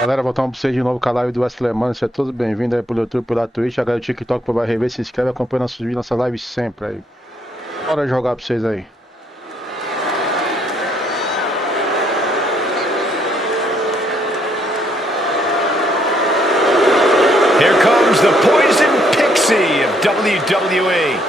Galera, voltamos pra vocês de novo com a live do Wesley Mano. Sejam todos bem-vindos aí pelo YouTube, pela Twitch. Agora o TikTok vai rever, se inscreve, acompanha nossos vídeos, nossa live sempre aí. Bora jogar pra vocês aí. Here comes the Poison Pixie of WWE.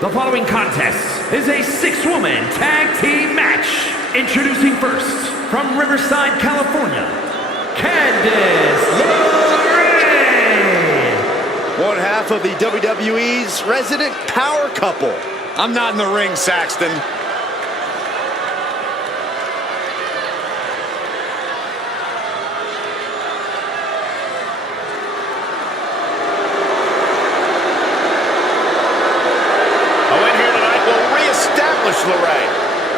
The following contest is a six-woman tag team match. Introducing first, from Riverside, California, Candice LeRae. One half of the WWE's resident power couple. I'm not in the ring, Saxton. LeRae.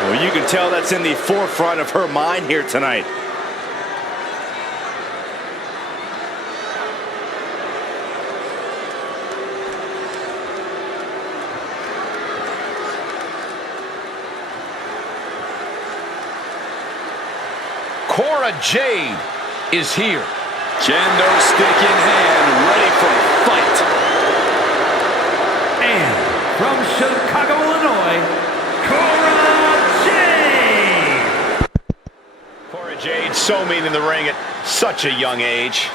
Well, you can tell that's in the forefront of her mind here tonight. Cora Jade is here. Kendo stick in hand, ready for a fight. And from Chicago, Illinois, Cora Jade, so mean in the ring at such a young age.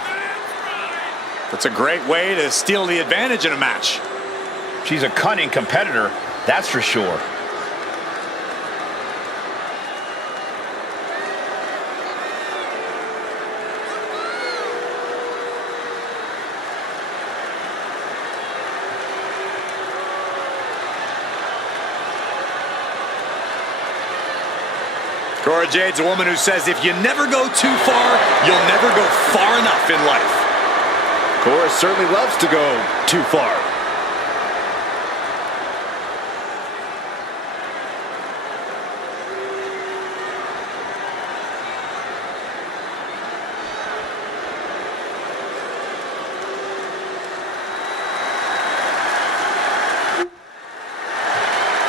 That's a great way to steal the advantage in a match. She's a cunning competitor, that's for sure. Cora Jade's a woman who says if you never go too far, you'll never go far enough in life. Cora certainly loves to go too far.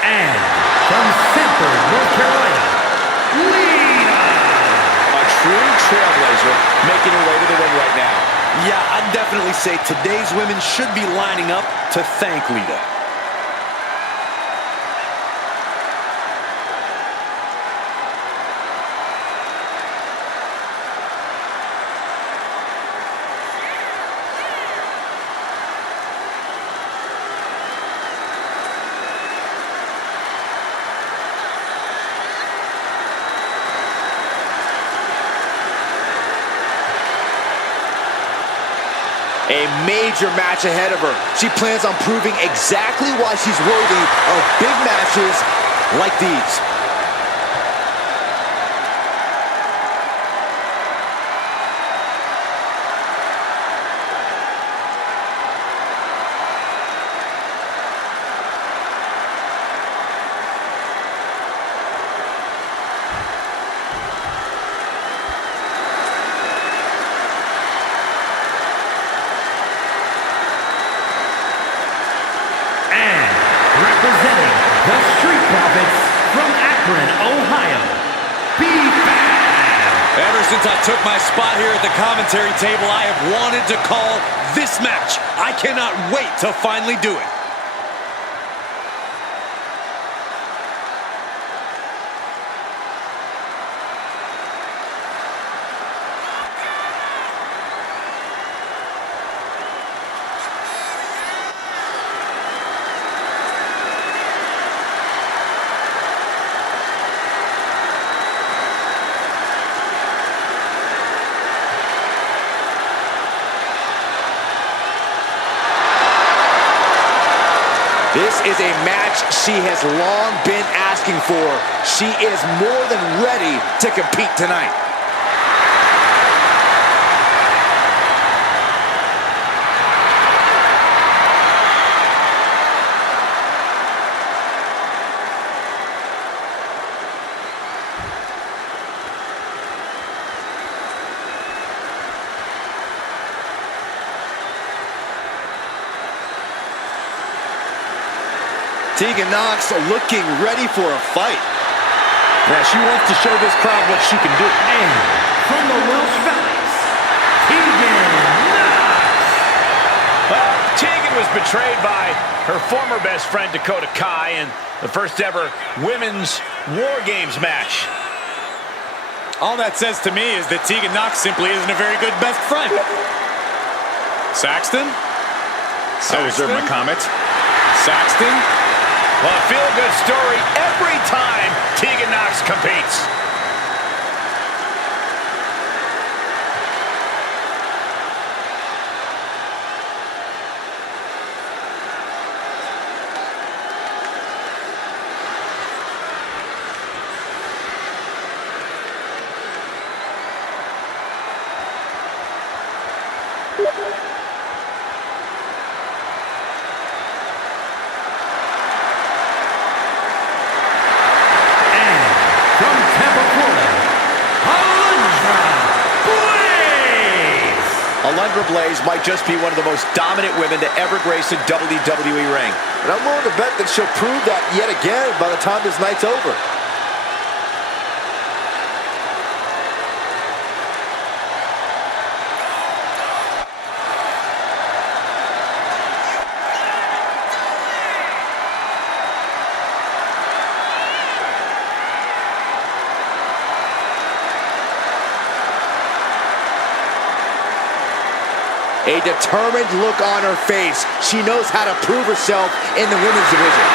And from Sanford, North Carolina, True trailblazer making her way to the ring right now. Yeah, I'd definitely say today's women should be lining up to thank Lita. A major match ahead of her. She plans on proving exactly why she's worthy of big matches like these. representing the Street Profits from Akron, Ohio, B-Fab. Ever since I took my spot here at the commentary table, I have wanted to call this match. I cannot wait to finally do it. This is a match she has long been asking for. She is more than ready to compete tonight. Tegan Nox looking ready for a fight. Yeah, she wants to show this crowd what she can do. And from the Welsh Valleys, Tegan Nox. Well, Tegan was betrayed by her former best friend Dakota Kai in the first ever women's War Games match. All that says to me is that Tegan Nox simply isn't a very good best friend. Saxton? I reserve my comment. Saxton? Well, a feel-good story every time Tegan Nox competes. From Tampa, Florida, Alundra Blaze. Alundra Blaze might just be one of the most dominant women to ever grace a WWE ring. And I'm willing to bet that she'll prove that yet again by the time this night's over. A determined look on her face. She knows how to prove herself in the women's division.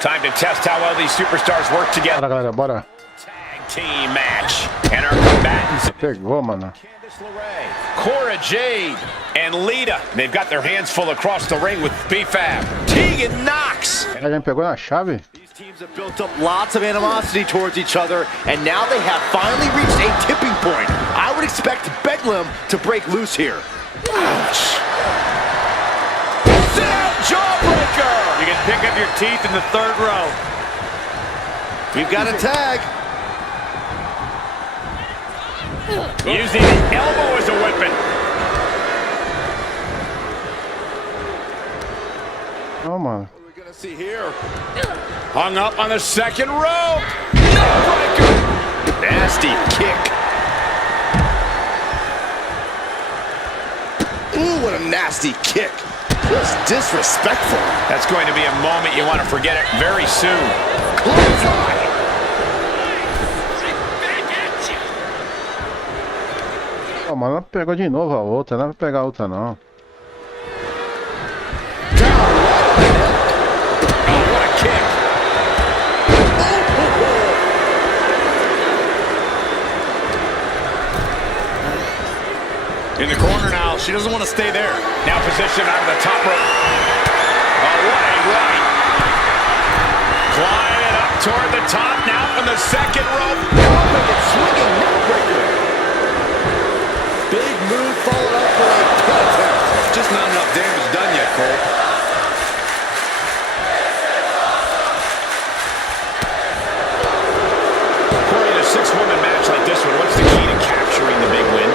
Time to test how well these superstars work together. Bora, galera, bora. Tag team match. And our combatants, Pegou, mano. Candice LeRae, Cora Jade, and Lita. They've got their hands full across the ring with B-Fab. Tegan Nox. Ela já me pegou na chave? These teams have built up lots of animosity towards each other, and now they have finally reached a tipping point. I would expect Bedlam to break loose here. Ouch. Sit-out jawbreaker. You can pick up your teeth in the third row. We've got a tag. Using the elbow as a weapon. Não, mano. What are we gonna see here? Hung up on the second rope. Neckbreaker. Nasty kick. Ooh, what a nasty kick. Just disrespectful. That's going to be a moment you want to forget it very soon. Clothesline. Ó, mano, ela pegou de novo a outra, não vai pegar a outra não. What a kick. In the corner now. She doesn't want to stay there. Now positioned out of the top rope. Oh, what a right. Flying it up toward the top now from the second rope. Swinging neckbreaker. Big move followed up with a pin attempt. Just not enough damage done yet, Cole. Corey, in a six-woman match like this one, what's the key to capturing the big win?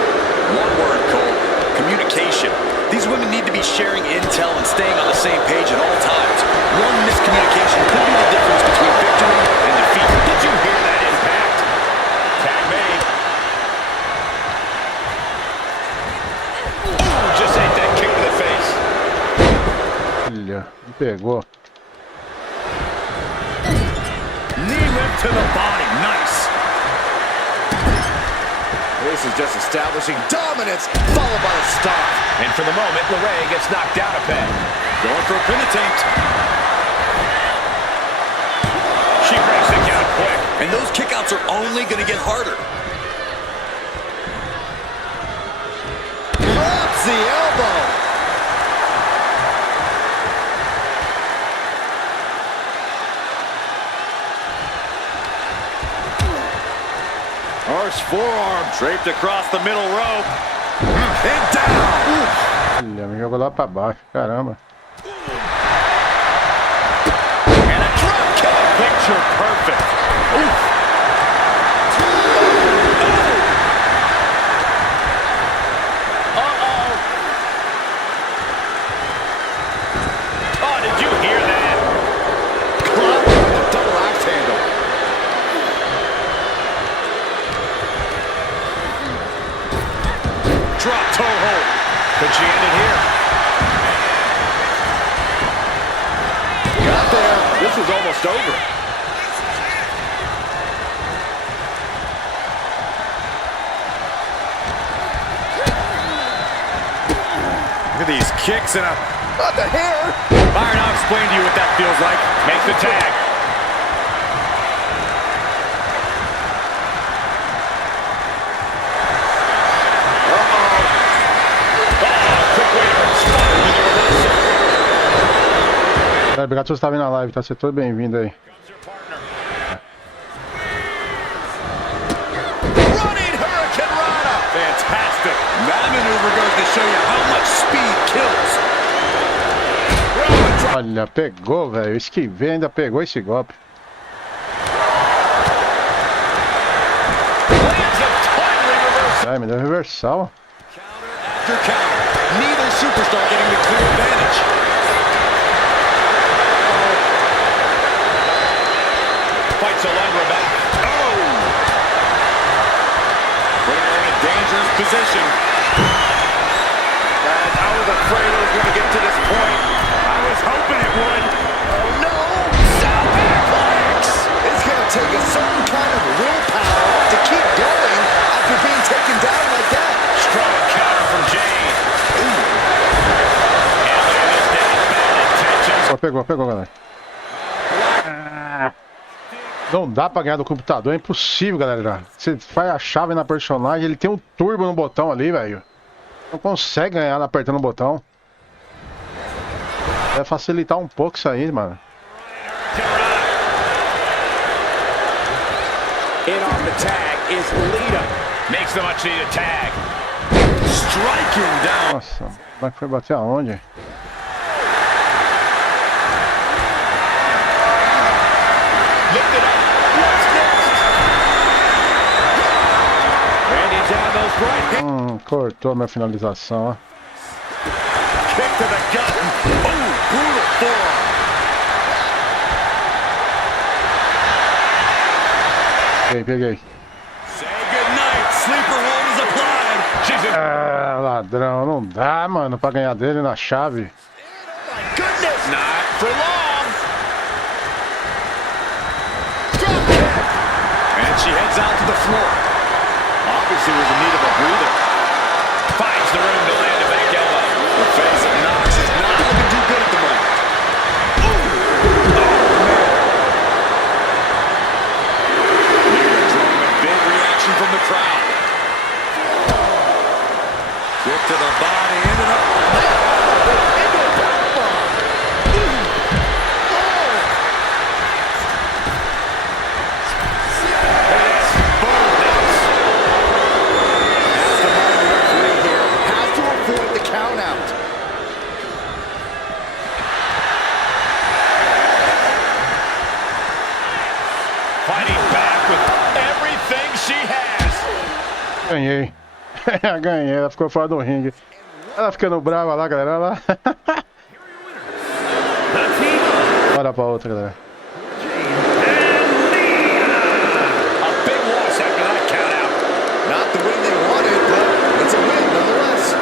One word, Cole. Communication. These women need to be sharing intel and staying on the same page at all times. One miscommunication could be the difference between victory and defeat. Did you hear that impact? Tag made. Ooh, just ate that kick to the face. Filha, me pegou. Knee lift to the body. Nice. This is just establishing dominance, followed by a stop. And for the moment, LeRae gets knocked down a peg. Going for a pin attempt. She breaks the count quick. And those kickouts are only going to get harder. Drops the elbow. Harsh forearm draped across the middle rope. And down. Filha, me jogou lá pra baixo, caramba. And a drop kick. Picture perfect. Oh, did you hear that? Double axe handle. Drop toe hold. Could she end it here? Got there. This was almost over. Look at these kicks and a... Not the hair. Byron, I'll explain to you what that feels like. Make the tag. Obrigado por você estar vindo na live, tá? Seja todo bem-vindo aí. Running Hurricane Rana. Fantastic. That maneuver goes to show you how much speed kills. Olha, pegou, velho. Esquivei, ainda pegou esse golpe. Ai, me deu reversal. After counter. Neither superstar getting the clear advantage. Fights Alundra back. Oh! Putting her in a dangerous position. And I was afraid it was going to get to this point. I was hoping it would. Oh no! Superplex! It's going to take a certain kind of willpower to keep going after being taken down like that. Strong counter from Jane. And look at this down, bad intentions. Pegou, galera. Não dá pra ganhar do computador, é impossível, galera. Você faz a chave na personagem, ele tem um turbo no botão ali, velho. Não consegue ganhar apertando o botão. Vai facilitar um pouco isso aí, mano. In on the tag is Lita. Makes the much needed tag. Striking down. Nossa, como é que foi bater aonde? Lift it up. What's next? Randy down those right hands. Cortou minha finalização, ó. Kick to the gut. Oh, brutal forearm. Peguei. Say goodnight. Sleeper hold is applied. She's in. Ah, ladrão, não dá, mano, pra ganhar dele na chave. Goodness. Not for long. And she heads out to the floor. Obviously was in need of a breather. Finds the room to land a back elbow. The face of Knox is not looking too good at the moment. Drawing a big reaction from the crowd. Kick to the body, ended up. That's the moment the referee here has to avoid the count out. Fighting back with everything she has. Ganhei. Ganhei, ela ficou fora do ringue. Ela ficando brava lá, galera, olha lá. Bora pra outra, galera. A big loss after that count out. Not the win they wanted, but it's a win nonetheless.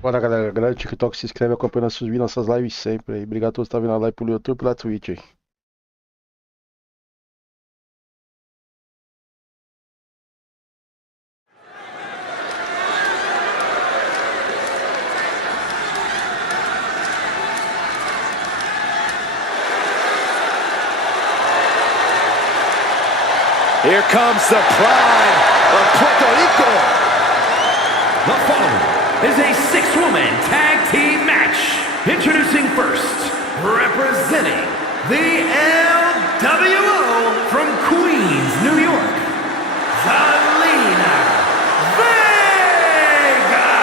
Bora, galera. Galera do TikTok, se inscreve, acompanha nossas lives sempre aí. Obrigado a todos que estão vendo a live pelo YouTube e pela Twitch aí. Here comes the pride of Puerto Rico. The following is a six-woman tag team match. Introducing first, representing the LWO from Queens, New York, Zelina Vega.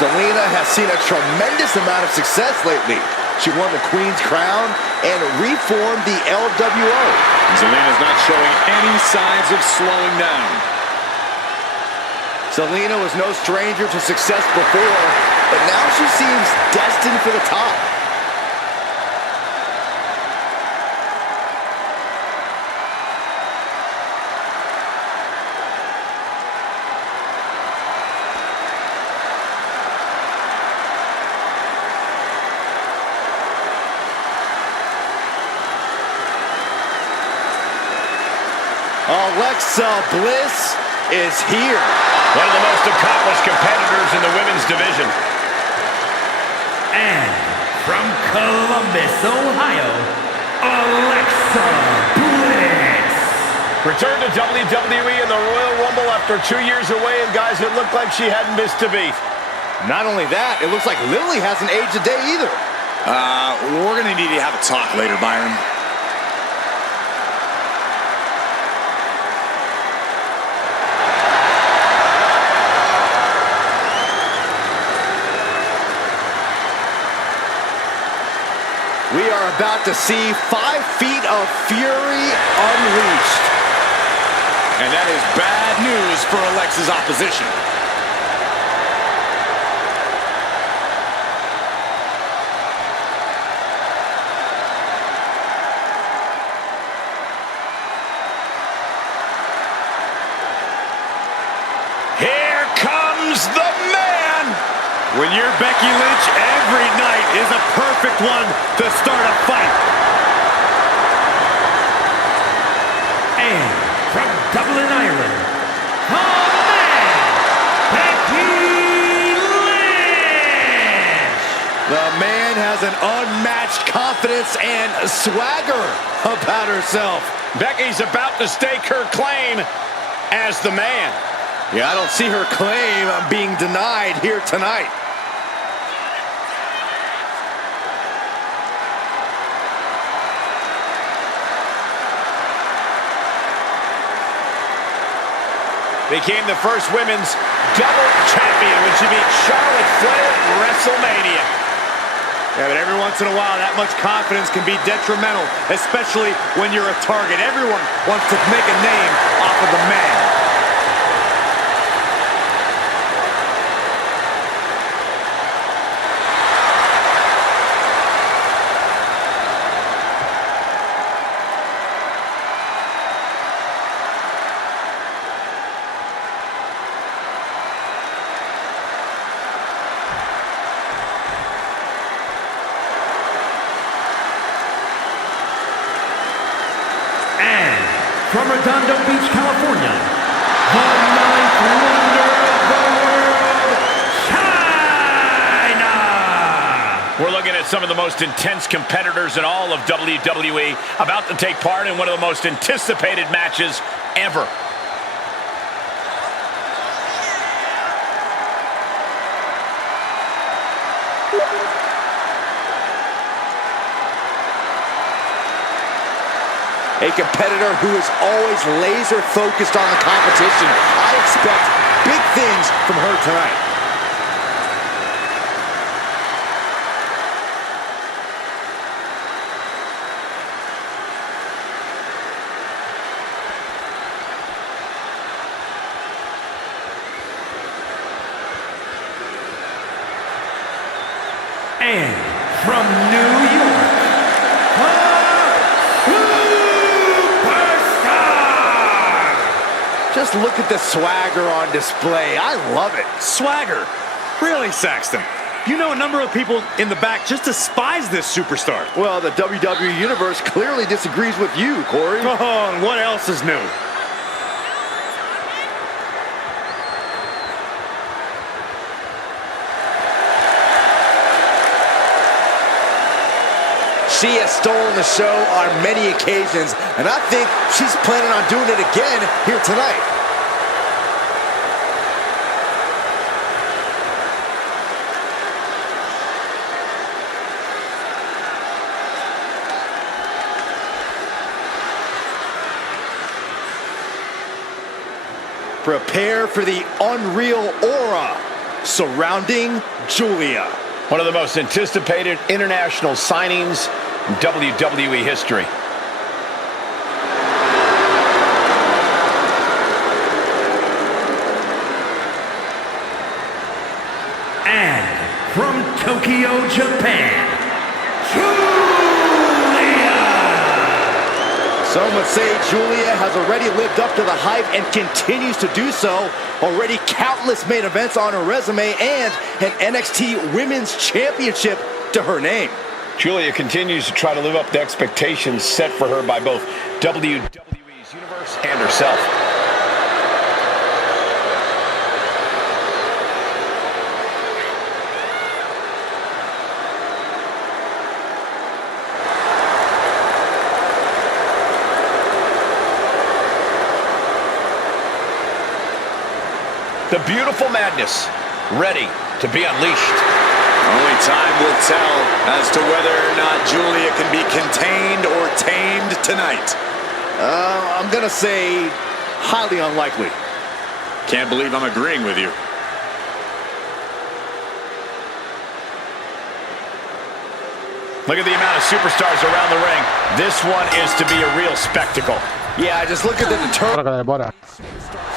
Zelina has seen a tremendous amount of success lately. She won the Queen's Crown and reformed the LWO. Zelina's not showing any signs of slowing down. Zelina was no stranger to success before, but now she seems destined for the top. Alexa Bliss is here. One of the most accomplished competitors in the women's division. And from Columbus, Ohio, Alexa Bliss. Returned to WWE in the Royal Rumble after 2 years away, and guys, it looked like she hadn't missed a beat. Not only that, it looks like Lily hasn't aged a day either. We're going to need to have a talk later, Byron. We are about to see 5 feet of fury unleashed. And that is bad news for Alexa's opposition. Here comes the man! When you're Becky Lynch, every night is a perfect one to start a fight. And from Dublin, Ireland, the man, Becky Lynch. The man has an unmatched confidence and swagger about herself. Becky's about to stake her claim as the man. Yeah, I don't see her claim being denied here tonight. Became the first women's double champion when she beat Charlotte Flair at WrestleMania. Yeah, but every once in a while, that much confidence can be detrimental, especially when you're a target. Everyone wants to make a name off of the man. From Redondo Beach, California, the ninth wonder of the world, China! We're looking at some of the most intense competitors in all of WWE, about to take part in one of the most anticipated matches ever. A competitor who is always laser focused on the competition. I expect big things from her tonight. And from New York, just look at the swagger on display. I love it. Swagger? Really, Saxton? You know a number of people in the back just despise this superstar. Well, the WWE Universe clearly disagrees with you, Corey. Oh, and what else is new? She has stolen the show on many occasions, and I think she's planning on doing it again here tonight. Prepare for the unreal aura surrounding Giulia. One of the most anticipated international signings in WWE history. and from Tokyo, Japan, Some would say Giulia has already lived up to the hype and continues to do so. Already countless main events on her resume and an NXT Women's Championship to her name. Giulia continues to try to live up to expectations set for her by both WWE's Universe and herself. The beautiful madness, ready to be unleashed. Only time will tell as to whether or not Giulia can be contained or tamed tonight. I'm gonna say highly unlikely. Can't believe I'm agreeing with you. Look at the amount of superstars around the ring. This one is to be a real spectacle. Yeah, just look at the Bora, galera, bora.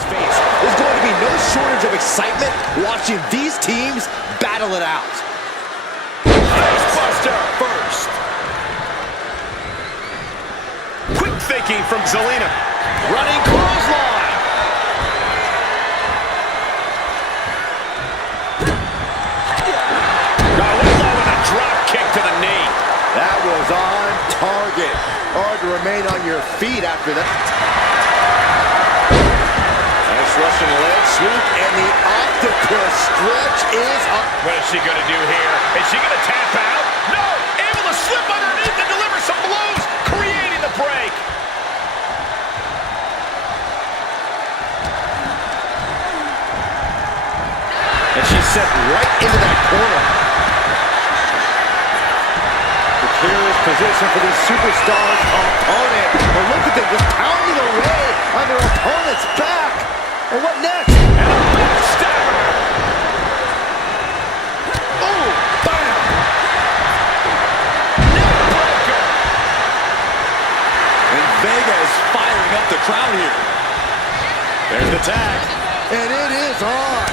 face. There's going to be no shortage of excitement watching these teams battle it out. Facebuster first. Quick thinking from Zelina. Running clothesline. Got a low with a drop kick to the knee. That was on target. Hard to remain on your feet after that. Nice Russian leg sweep, and the octopus stretch is up. What is she going to do here? Is she going to tap out? No! Able to slip underneath and deliver some blows, creating the break. And she's set right into that corner. Precarious position for these superstars' opponent. But look at them just pounding away on their opponent's back. And what next? And a backstabber. Oh, bam! Neckbreaker. And Vega is firing up the crowd here. There's the tag. And it is on.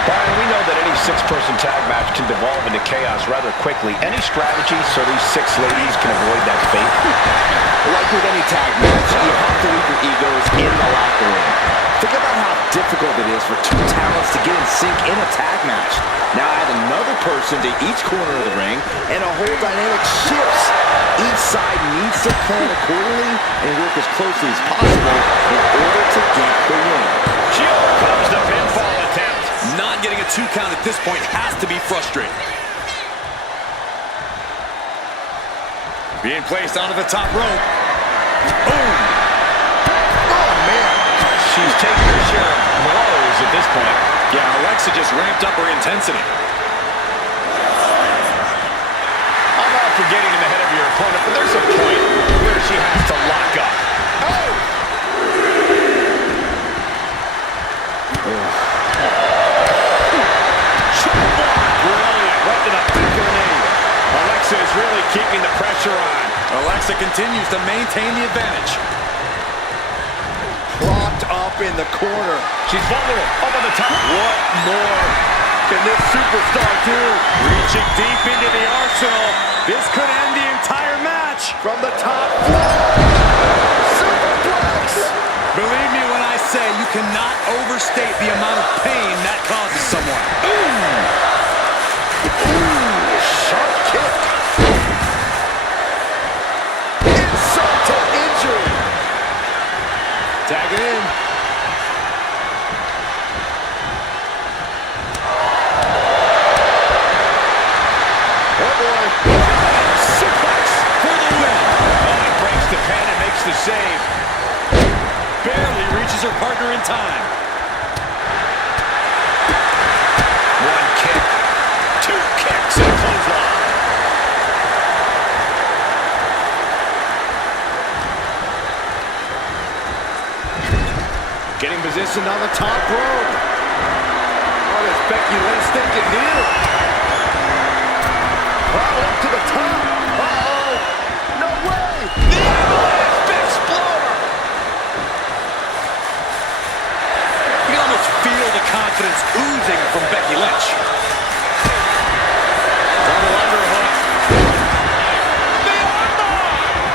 Brian, we know that any six-person tag match can devolve into chaos rather quickly. Any strategy so these six ladies can avoid that fate? Like with any tag match, you have to leave your egos in the locker room. Think about how difficult it is for two talents to get in sync in a tag match. Now add another person to each corner of the ring, and a whole dynamic shifts. Each side needs to plan accordingly and work as closely as possible in order to get the win. She overcomes the pinfall attempt. Not getting a 2 count at this point has to be frustrating. Being placed onto the top rope. Boom! Oh, man. She's taking her share of blows at this point. Yeah, Alexa just ramped up her intensity. I'm all for getting in the head of your opponent, but there's a point where she has to lock up. Oh! Brilliant. Right to the back of the knee. Alexa is really keeping the pressure on. Alexa continues to maintain the advantage. Propped up in the corner. She's vulnerable. Up on the top. What more can this superstar do? Reaching deep into the arsenal. This could end the entire match. From the top floor. Superplex. Believe me when I say you cannot overstate the amount of pain that causes someone. Sharp kick. Insult to injury. Tag it in. Oh boy. Suplex for the win. Oh, it breaks the pin and makes the save. Barely reaches her partner in time. One kick. Two kicks and a clothesline. Getting positioned on the top rope. What is Becky Lynch thinking here? Oh, up to the top. Uh-oh. No way. The Avalanche Explorer. You can almost feel the confidence oozing from Becky Lynch. Double underhook. The armbar.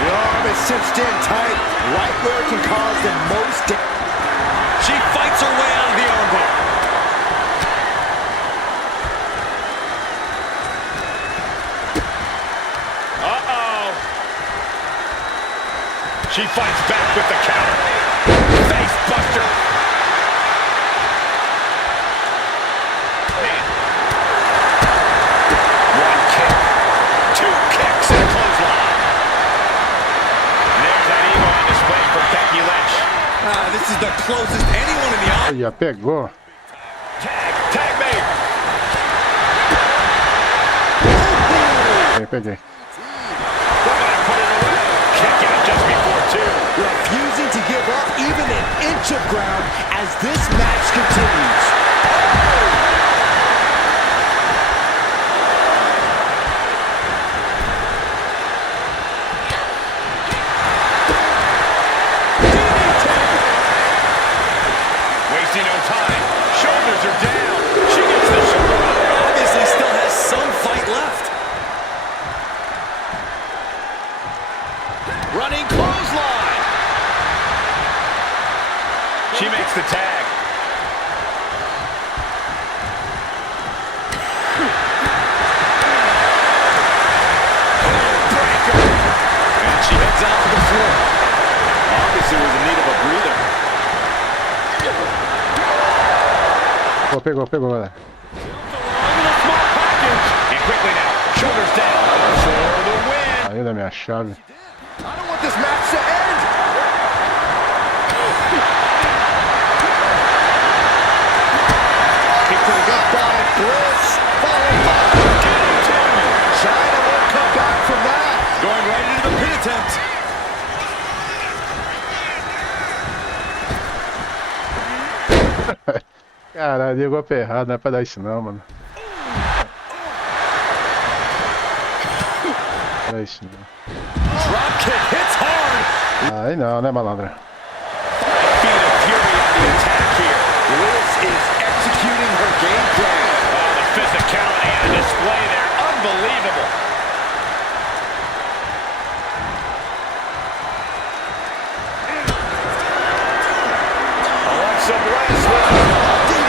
The arm is cinched in tight, right where it can cause the most damage. She fights her way out of the armbar. Uh-oh. She fights back with the counter. Face buster. Man. One kick. Two kicks and a clothesline. And there's that ego on display for Becky Lynch. This is the closest anyone in the Aí, já pegou. Tag made. Aí, peguei. Kick out just before two. refusing to give up even an inch of ground as this match continues. Wasting no time. Shoulders are down. She gets the shoulder up. Obviously still has some fight left. Running clothesline. She makes the tag. Breaker. And she heads out to the floor. Obviously was in need of a breather. Pegou, galera. And quickly now. Shoulders down. For the win. Aí da minha chave. I don't want this match to end. Kick to the gut by Bliss. Followed by China won't come back from that. Going right into the pin attempt. Caralho, deu golpe errado, não é pra dar isso não, mano. Não é pra isso não. Drop kick hits hard. Aí não, né, malandra? Feet of fury on the attack here. Bliss is executing her game plan. Oh, the physicality on display there. Unbelievable. Alexa Bliss with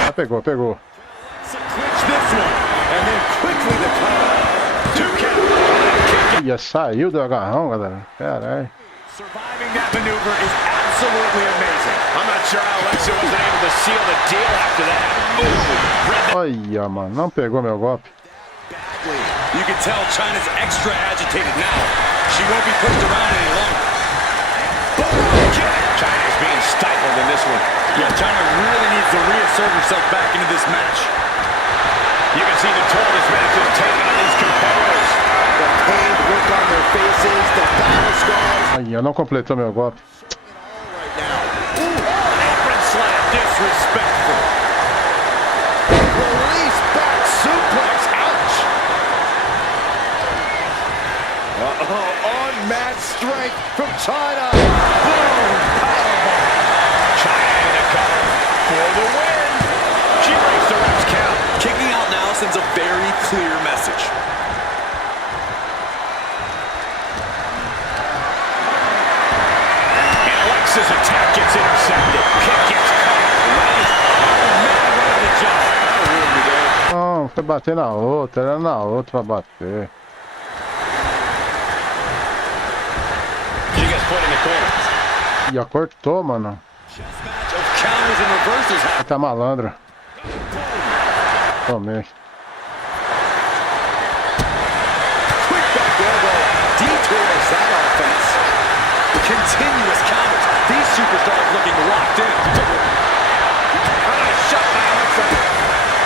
Ah, pegou. To clinch this one. And then quickly the counter. 2 count. Ih, saiu do agarrão, galera. Caralho. Surviving that maneuver is absolutely Absolutely amazing. I'm not sure how Alexa wasn't able to seal the deal after that. Ooh, Olha, mano, não pegou meu golpe. Badly. You can tell Chyna's extra agitated now. She won't be pushed around any longer. Chyna's being stifled in this one. Yeah, Chyna really needs to reassert herself back into this match. You can see the toll this match is taking on these competitors. The pained look on their faces, the battle scars. Olha, não completou meu golpe. Right now. Apron slam. Disrespectful. Release back suplex. Ouch. Unmatched strength from Chyna. Boom. Powerbomb. Chyna in the cover for the win. She breaks the ref's count. Kicking out now sends a very clear message. And Alexa's attack gets intercepted. Kick gets caught. What a job. That'll ruin the day. Não, foi bater na outra, era na outra pra bater. She gets put in the corner. Já cortou, mano. Match of counters and reversals. Tá malandra. Tomei. Quick back elbow. Detours that offense. Continuous counters. These superstars looking locked in. Shot by Alexa.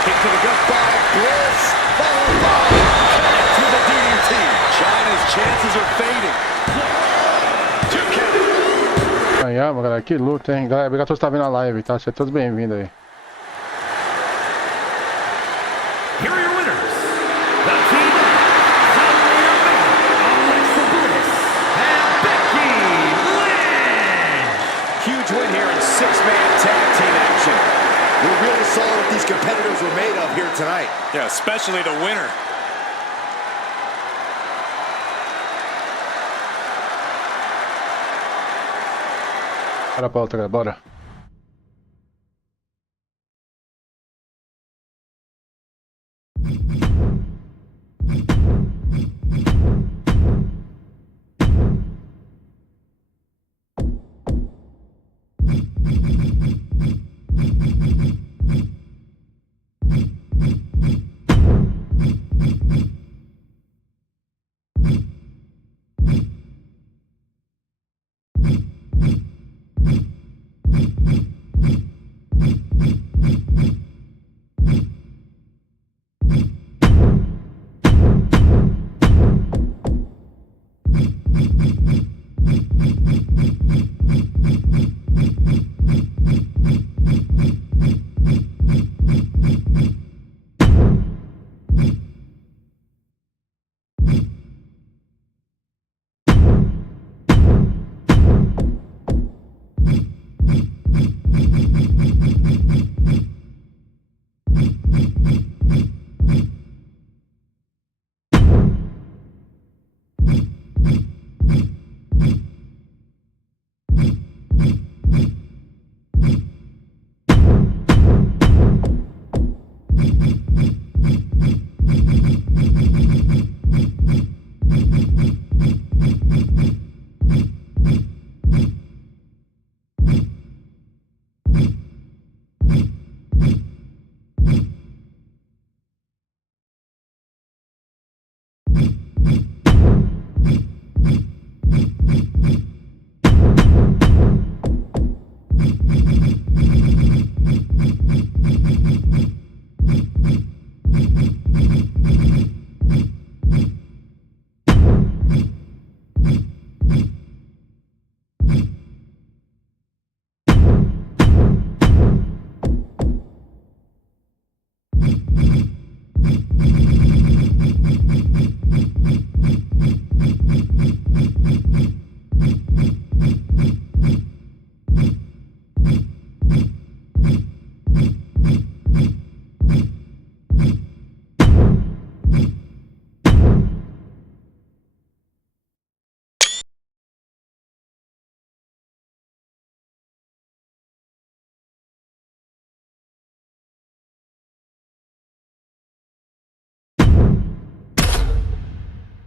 Kick to the gut by Bliss. Followed by connect to the DDT. Chyna's chances are fading. Ganhamos, galera. Que luta, hein? Galera, obrigado a todos que estão vendo a live, tá? Sejam todos bem-vindos aí. Here are your winners. The team of Zelina Vega, Alexa Bliss, and Becky Lynch. Huge win here in six-man tag team action. We really saw what these competitors were made of here tonight. Yeah, especially the winner. Bora pra outra, galera. Bora.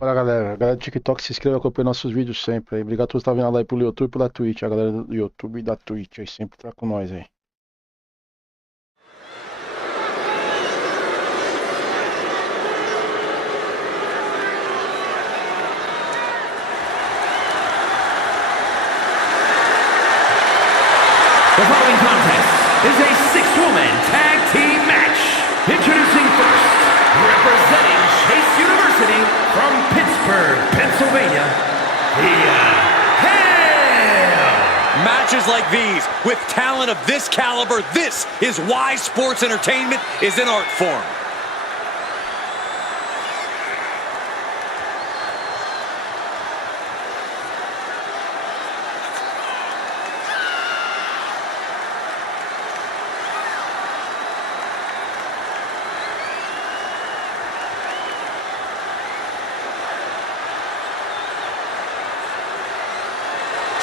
Bora, galera. Galera do TikTok, se inscreva, acompanha nossos vídeos sempre aí. Obrigado por estar vendo a live pelo YouTube e pela Twitch. A galera do YouTube e da Twitch aí sempre tá com nós aí. The following contest is a six-woman tag team match. Introducing first, representing Chase University from Pittsburgh, Pennsylvania, Hell! Matches like these, with talent of this caliber, this is why sports entertainment is an art form.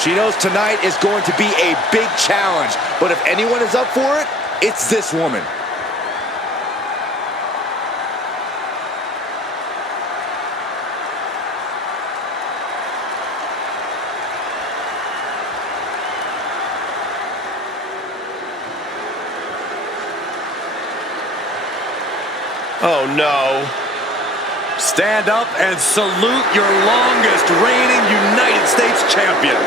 She knows tonight is going to be a big challenge, but if anyone is up for it, it's this woman. Oh no. Stand up and salute your longest reigning United States champion.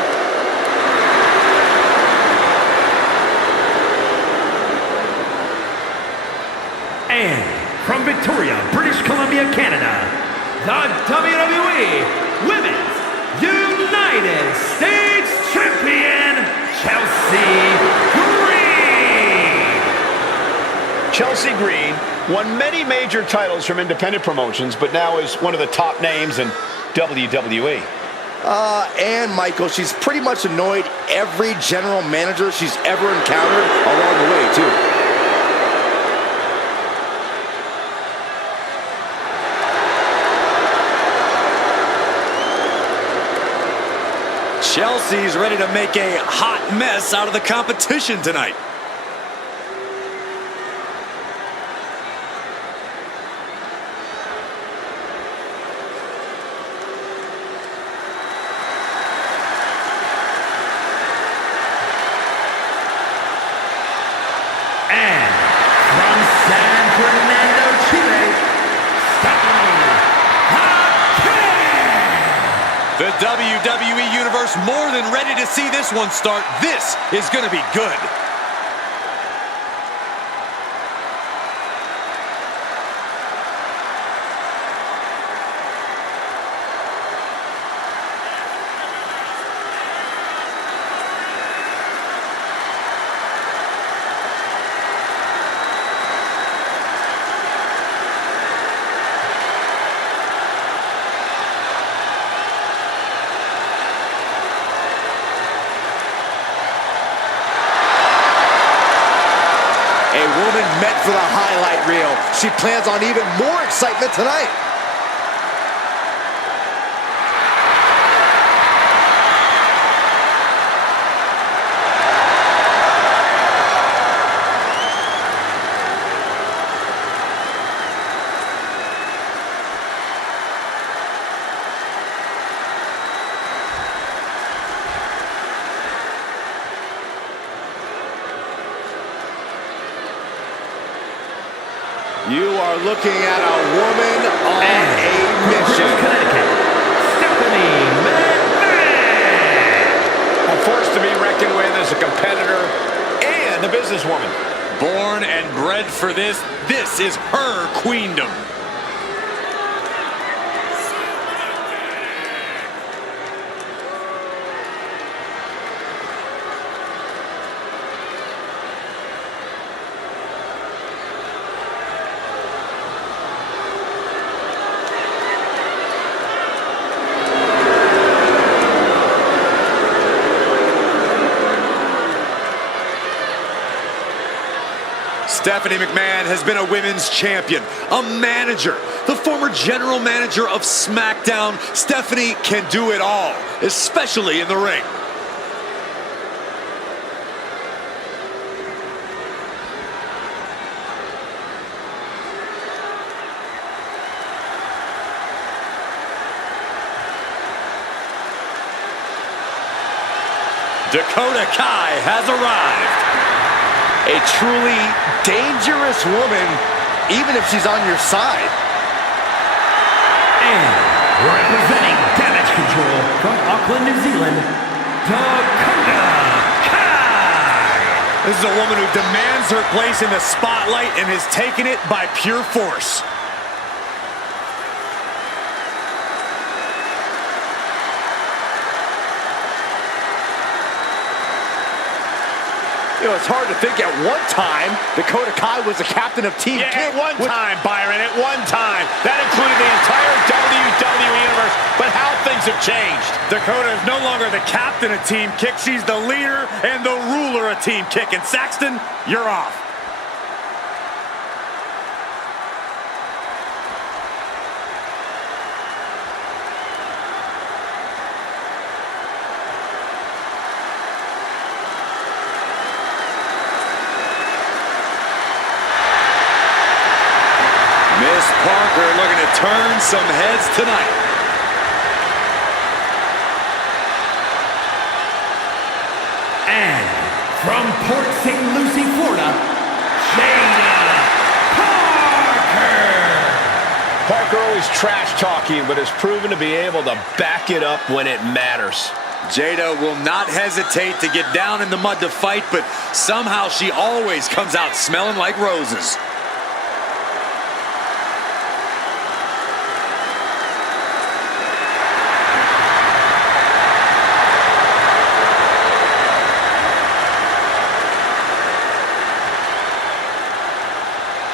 And from Victoria, British Columbia, Canada, the WWE Women's United States Champion, Chelsea Green. Chelsea Green won many major titles from independent promotions, but now is one of the top names in WWE. And Michael, she's pretty much annoyed every general manager she's ever encountered along the way, too. Chelsea's ready to make a hot mess out of the competition tonight. And from San Fernando, Chile, Stephanie Hackett. The WWE Universe more than ready to see this one start. This is going to be good. A woman meant for the highlight reel. She plans on even more excitement tonight. You are looking at a woman on a mission. Connecticut, Stephanie McMahon. A force to be reckoned with as a competitor and a businesswoman. Born and bred for this, this is her queendom. Stephanie McMahon has been a women's champion, a manager, the former general manager of SmackDown. Stephanie can do it all, especially in the ring. Dakota Kai has arrived. A truly dangerous woman, even if she's on your side. And representing Damage Control from Auckland, New Zealand, Dakota Kai. This is a woman who demands her place in the spotlight and has taken it by pure force. You know, it's hard to think at one time Dakota Kai was the captain of Team Yeah, Kick. at one time, Byron, at one time. That included the entire WWE Universe, but how things have changed. Dakota is no longer the captain of Team Kick. She's the leader and the ruler of Team Kick. And Saxton, you're off. Miss Parker looking to turn some heads tonight. And from Port St. Lucie, Florida, Jada Parker. Parker always trash-talking, but has proven to be able to back it up when it matters. Jada will not hesitate to get down in the mud to fight, but somehow she always comes out smelling like roses.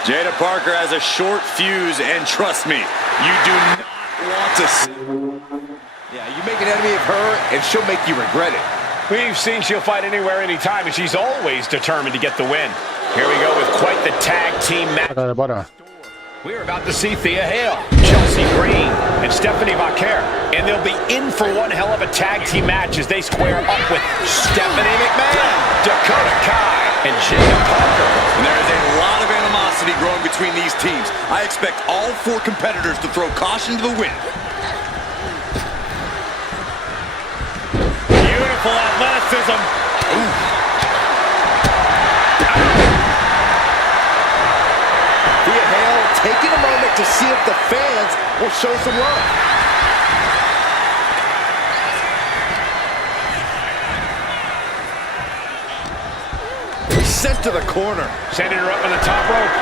Jada Parker has a short fuse, and trust me, you do not want to see. Yeah, you make an enemy of her, and she'll make you regret it. We've seen she'll fight anywhere, anytime, and she's always determined to get the win. Here we go with quite the tag team match. Bora. We're about to see Thea Hale, Chelsea Green, and Stephanie Vaquer. And they'll be in for one hell of a tag team match as they square up with Stephanie McMahon, Dakota Kai, and Jada Parker. And there is a lot of animosity growing between these teams. I expect all four competitors to throw caution to the wind. Beautiful athleticism. Thea Hale taking a moment to see if the fans will show some love. Sent to the corner. Sending her up on the top rope.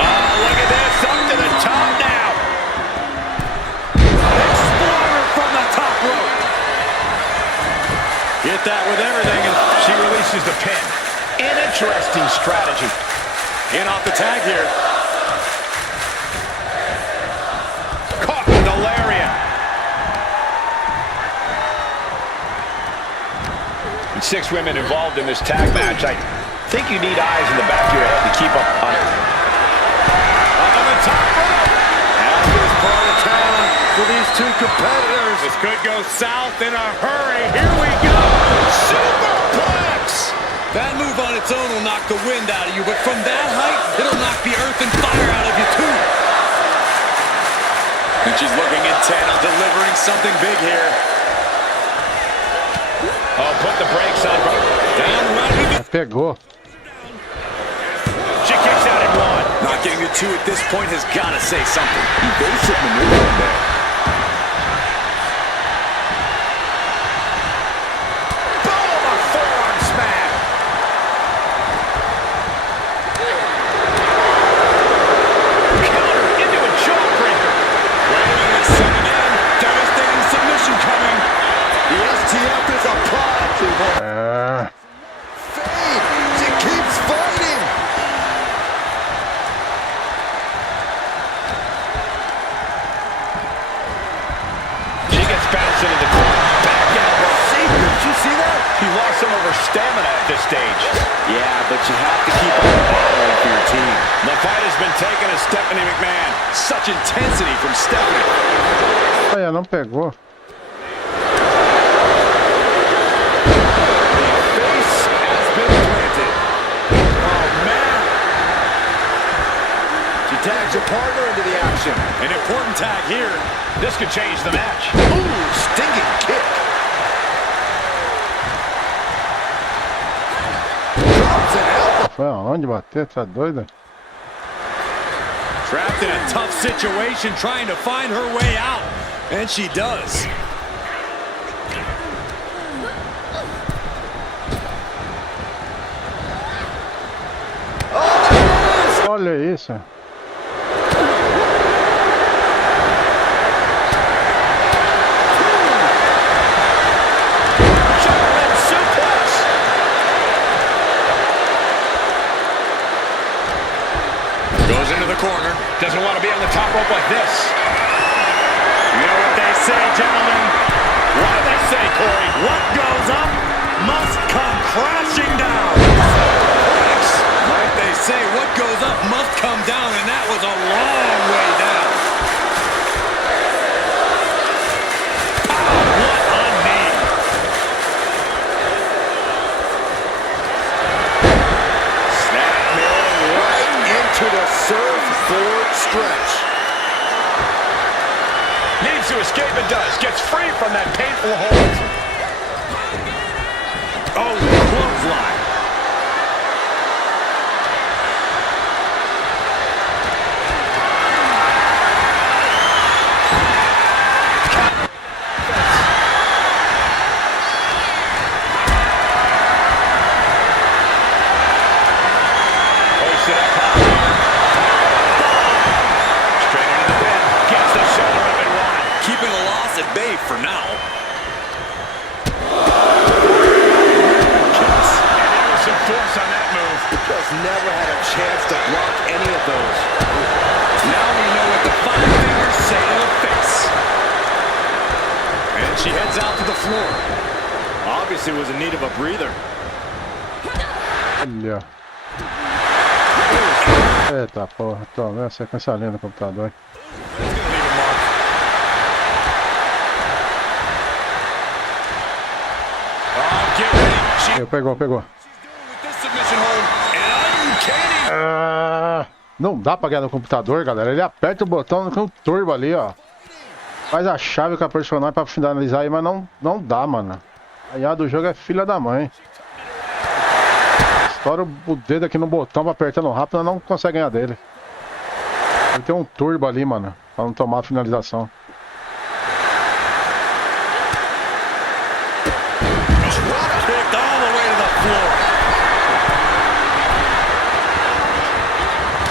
Oh, look at this. Up to the top now. Explorer from the top rope. Get that with everything. And She releases the pin. An interesting strategy. in off the tag here. Caught with a lariat. And 6 women involved in this tag match. I think you need eyes in the back of your head to keep up on it. Up on the top rope. As is part of town for these two competitors. This could go south in a hurry. Here we go. Superplex. That move on its own will knock the wind out of you, but from that height, it'll knock the earth and fire out of you too. And she's looking intent on delivering something big here. Oh, put the brakes on. Down right with it. Pegou. She kicks out at 1. Not getting the 2 at this point has got to say something. Evasive maneuver there. Boom! A forearm smash. Counter into a jawbreaker. Wait a minute, setting in. Devastating submission coming. The STF is applied. É. Fade. She keeps fighting. She gets bounced into the corner. Back elbow. Did you see that? She lost some of her stamina at this stage. Yeah, but you have to keep on battling for your team. The fight has been taken to Stephanie McMahon. Such intensity from Stephanie. Olha, não pegou. Face has been planted. Oh, man. She tags your partner into the action. An important tag here. This could change the match. Ooh, stinging kick. Drops an elbow. Foi aonde bater? Tá doida? Trapped in a tough situation, trying to find her way out. And she does. Olha isso. German suplex. Goes into the corner. Doesn't want to be on the top rope like this. You know what they say, gentlemen? What do they say, Corey? What goes up must come crashing down. Like they say, what goes up must come down, and that was a long way down. Pow, what a knee. Snapmare right into the surfboard stretch. Needs to escape and does. Gets free from that painful hold. Oh, clothesline. Hoisted up high. Straight into the pin. Gets the shoulder up and one. Keeping the loss at bay for now. And there was some force on that move. Just never had a chance to block any of those. Now we know what the five fingers say to the face. And she heads out to the floor. Obviously was in need of a breather. Olha. Eita porra, tô vendo a sequência linda no computador. It's gonna leave a mark. Oh, get ready. She's Pegou. with this submission hold. And uncanny. Ah, não dá pra ganhar no computador, galera. Ele aperta o botão com o turbo ali, ó. Faz a chave com a personagem pra finalizar aí, mas não dá, mano. A IA do jogo é filha da mãe. Estoura o dedo aqui no botão pra apertando rápido, não consegue ganhar dele. Ele tem um turbo ali, mano, pra não tomar a finalização. Kicked all the way to the floor.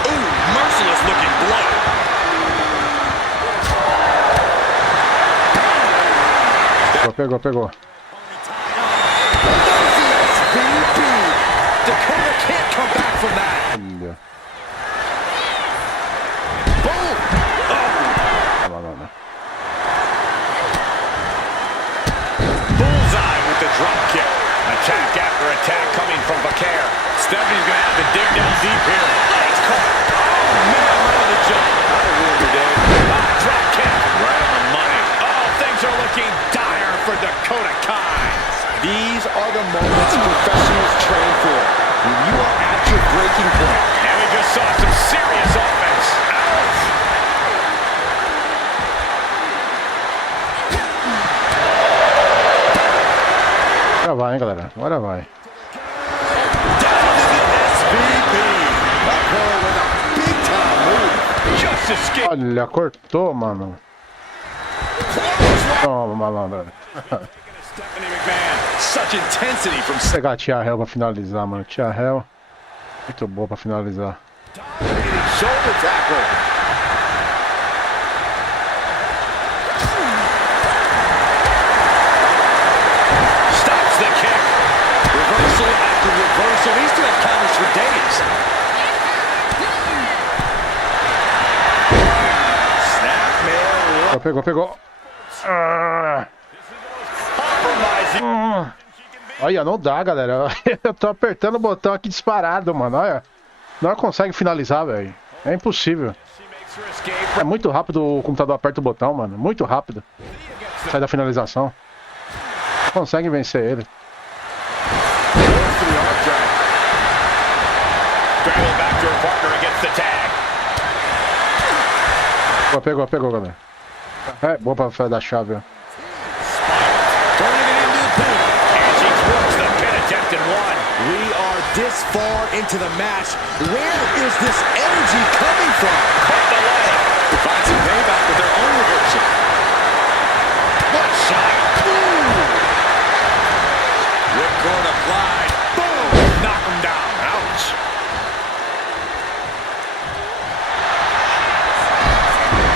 Ooh, merciless looking blow. Pegou. SVP. Dakota can't come back from that. Olha. Boom. Não. Bullseye with the drop kick. Attack after attack coming from Vaquer. Stephanie's going to have to dig down deep here. Legs caught. Oh, man, right on the jump. That'll ruin your day. Drop kick. Right on the money. Oh, things are looking dire for Dakota Kai. These are the moments professionals train for. When you are at your breaking point. And we just saw some serious offense. Ouch. Agora vai, hein, galera. Agora vai. SVP. Vaquer with a big time move. Just escaped. Olha, cortou, mano. Toma, malandro. Stephanie McMahon. Such intensity from Vou pegar a Tia Hell pra finalizar, mano. Tia Hell. Muito boa pra finalizar. Shoulder tackle. Stops the kick. reversal after reversal. These two have counters for days. Snapmare. Pegou. Ah. Compromising. Olha, não dá, galera. Eu tô apertando o botão aqui disparado, mano. Olha. Não consegue finalizar, velho. É impossível. She makes her escape. É muito rápido o computador aperta o botão, mano. Muito rápido. Sai da finalização. Não consegue vencer ele. Battle back to her partner against the tag. Pegou, galera. É, boa pra fora da chave, ó. Turning it into the pin. And she thwarts the pin attempt and one. We are this far into the match. Where is this energy coming from? Cut the leg. Find some payback with their own reversal. What a shot. Ripcord applied. Boom. Knock him down. Ouch.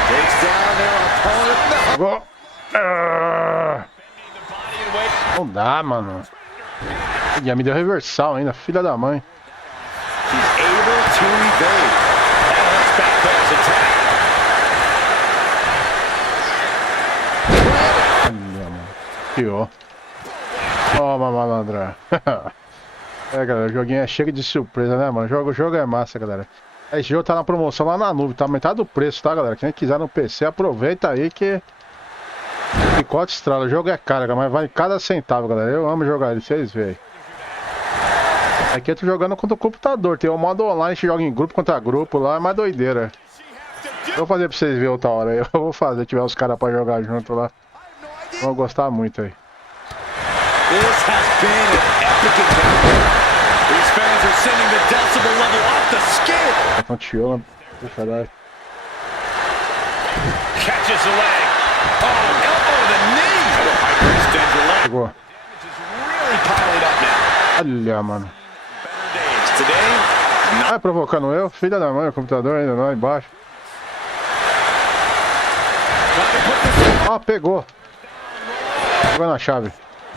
Takes down their opponent. Pegou. Ah, Bending the body and weight. não dá, mano. Já me deu reversal ainda, filha da mãe. He's able to evade. That hurts back there's attack. Olha, mano. Pior. Toma, malandra. É, galera, o joguinho é cheio de surpresa, né, mano? O jogo é massa, galera. Esse jogo tá na promoção lá na nuvem, tá metade do preço, tá, galera? Quem quiser no PC, aproveita aí que... Picote estrala, o jogo é caro, galera, mas vale cada centavo, galera. Eu amo jogar ele, vocês veem. Aqui eu tô jogando contra o computador, tem o modo online, que joga em grupo contra grupo lá, é mais doideira. Eu vou fazer pra vocês verem outra hora aí, eu vou fazer, se tiver os caras pra jogar junto lá. Vão gostar muito aí. This has been an epic encounter. These fans are sending the decibel level off the skin. Então tio, deixa dar. Catches the leg. Oh, elbow to the knee. Hyperextend your leg. Pegou. Really piling up now. Olha, mano. Better days. Today, Vai provocando eu? Filha da mãe, o computador ainda lá embaixo. Ó, pegou. Pegou na chave.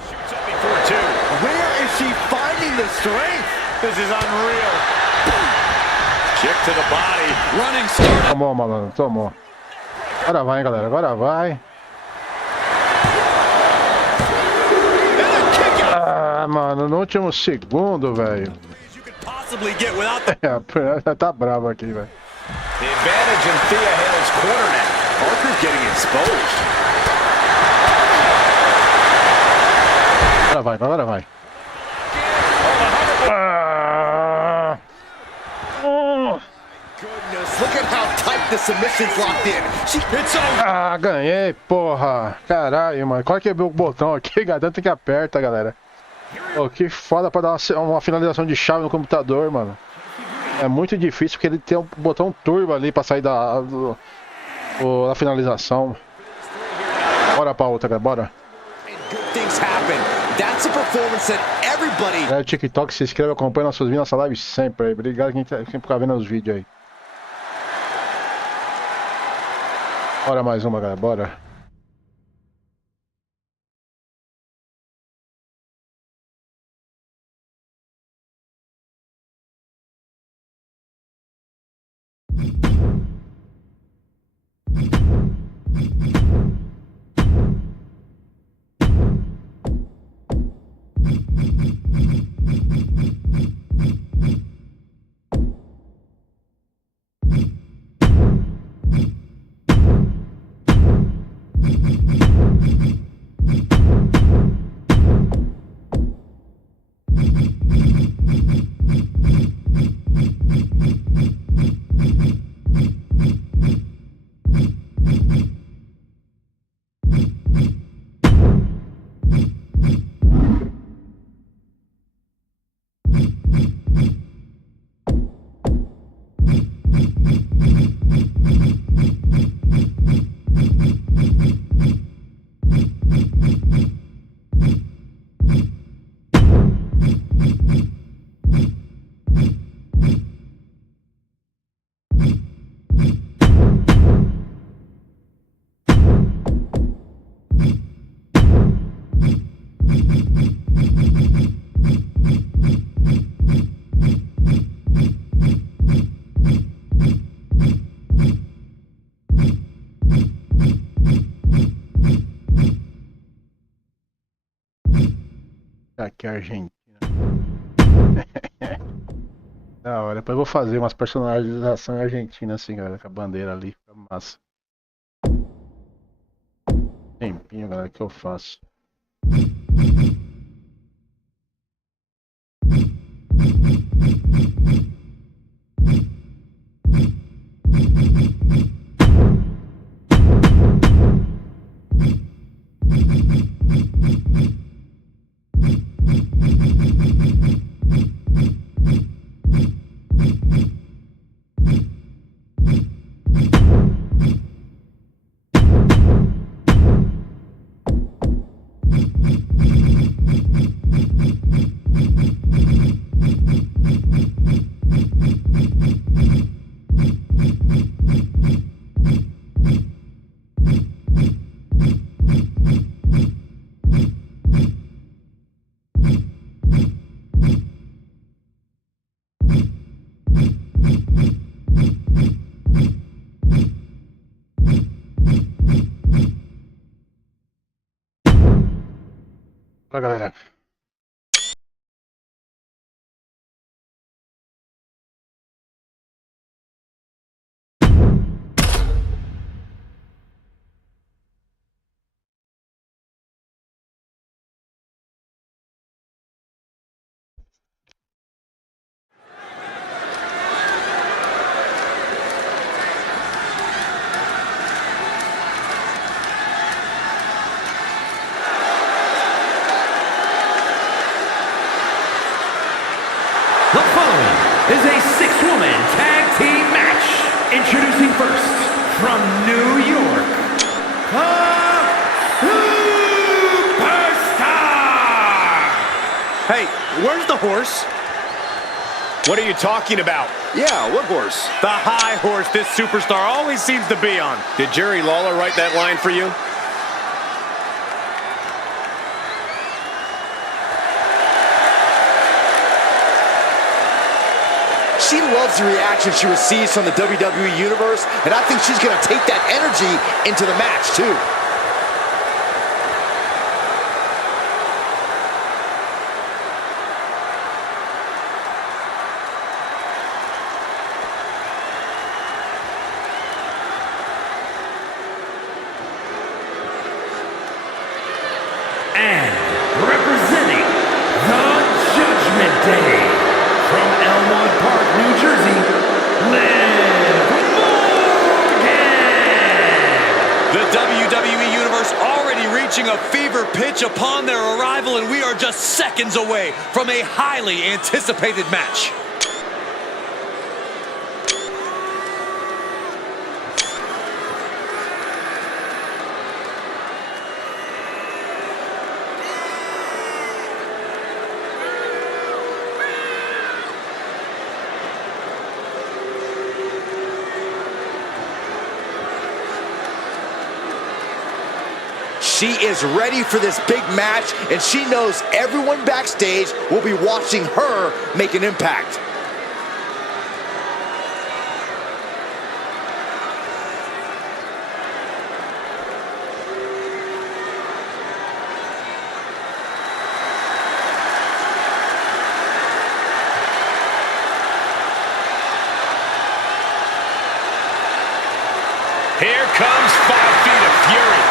Shoots up before two. Where is she finding the strength? this is unreal. Kick to the body. Running start. Tomou, malandro, tomou. Agora vai, hein, galera, agora vai. Ah, mano, no último segundo, velho. You could possibly get without the... Tá bravo aqui, velho. The advantage in Thea Hale's corner now. Parker's getting exposed. Agora vai, agora vai. Ah, Goodness, look at how tight the submission's locked in. It's over. ah, ganhei, porra. Caralho, mano. Qual que é o botão aqui, galera? Tem que aperta, galera. Pô, que foda pra dar uma finalização de chave no computador, mano. É muito difícil porque ele tem um botão turbo ali pra sair da finalização. Bora pra outra, galera, bora. Good things happen. That's a performance that everybody... Galera, TikTok, se inscreva, acompanha nossos vídeos, nossa live sempre aí. Obrigado quem sempre fica vendo os vídeos aí. Bora mais uma, galera, bora. Aqui é a Argentina. Da hora, depois eu vou fazer umas personalizações argentinas assim, galera, com a bandeira ali, fica massa. Tempinho, galera, que eu faço. Bora, galera. The following is a six-woman tag team match. Introducing first, from New York, the Superstar! Hey, where's the horse? What are you talking about? Yeah, what horse? The high horse this superstar always seems to be on. Did Jerry Lawler write that line for you? She loves the reaction she receives from the WWE Universe, and I think she's going to take that energy into the match, too. And representing the Judgment Day, from Elmwood Park, New Jersey, Liv Morgan! The WWE Universe already reaching a fever pitch upon their arrival, and we are just seconds away from a highly anticipated match. She is ready for this big match, and she knows everyone backstage will be watching her make an impact. Here comes 5 feet of fury.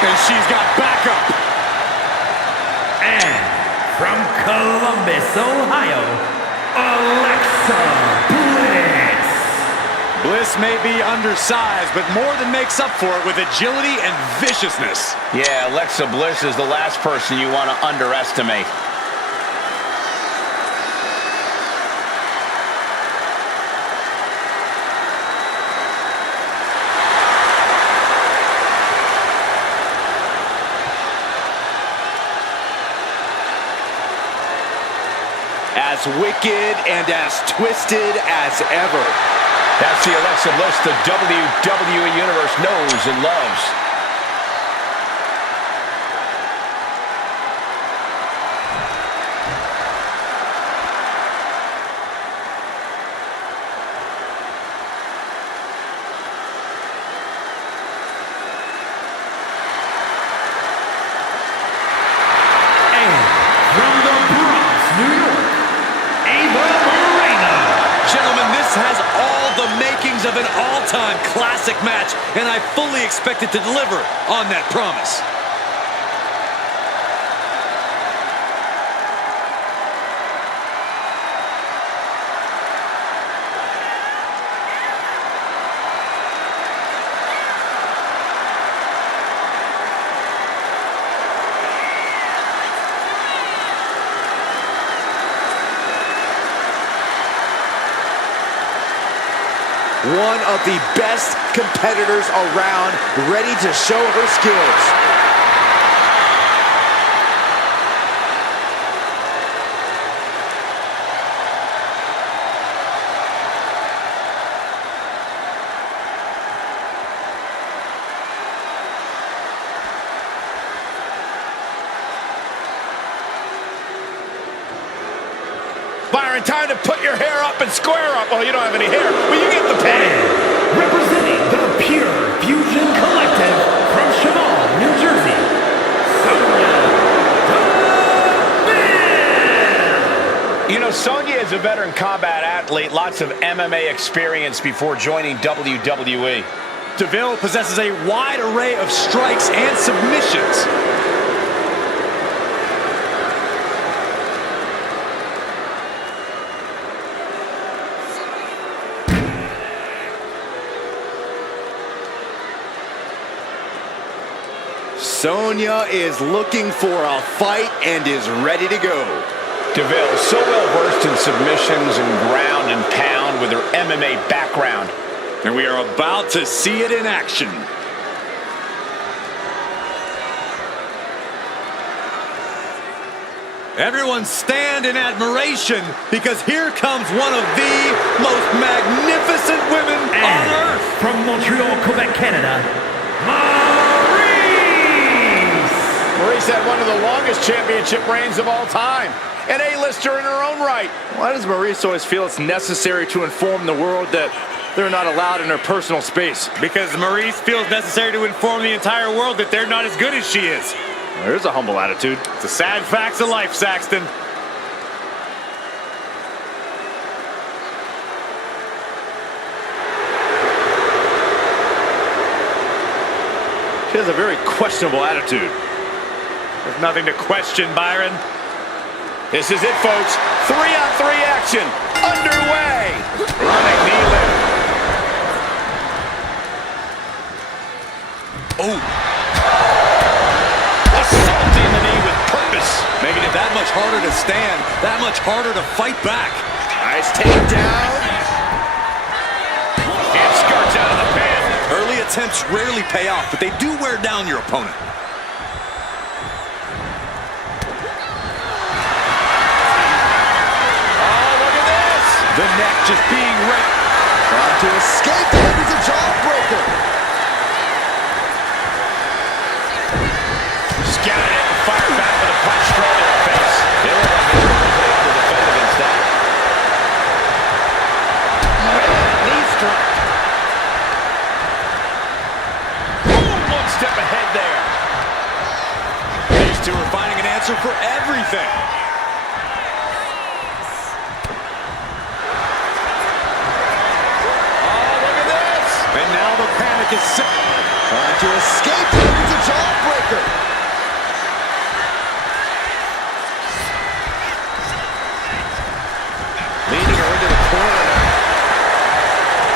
And she's got backup. And from Columbus, Ohio, Alexa Bliss! Bliss may be undersized, but more than makes up for it with agility and viciousness. Yeah, Alexa Bliss is the last person you want to underestimate. As wicked and as twisted as ever. That's the Alexa Bliss the WWE Universe knows and loves. And from the Bronx, New York, Ava Moreno! Gentlemen, this has all the makings of an all-time classic match, and I fully expect it to deliver on that promise. One of the best competitors around, ready to show her skills. Byron, time to put your hair up and square up. Oh, you don't have any hair. Well, you get the point. Representing the Pure Fusion Collective from Cheval, New Jersey, Sonya Deville! a veteran combat athlete, lots of MMA experience before joining WWE. DeVille possesses a wide array of strikes and submissions. Sonya is looking for a fight and is ready to go. DeVille, so well versed in submissions and ground and pound with her MMA background. And we are about to see it in action. Everyone stand in admiration because here comes one of the most magnificent women on earth. From Montreal, Quebec, Canada, Maryse had one of the longest championship reigns of all time. An A-lister in her own right. Why does Maryse always feel it's necessary to inform the world that they're not allowed in her personal space? Because Maryse feels necessary to inform the entire world that they're not as good as she is. There's a humble attitude. It's the sad facts of life, Saxton. She has a very questionable attitude. There's nothing to question, Byron. This is it, folks. 3-on-3 action underway. Running knee lift. Oh, Assaulting the knee with purpose. making it that much harder to stand, that much harder to fight back. Nice takedown. And skirts out of the pin. Early attempts rarely pay off, but they do wear down your opponent. The neck just being ripped. Trying to escape. It's a jawbreaker. Scouted it and fired back with a punch straight in the face. They look like they're able to defend against that. Knee strike. Boom, one step ahead there. These two are finding an answer for everything. And now the panic is set. Trying to escape. It's a jawbreaker. Leading her into the corner now.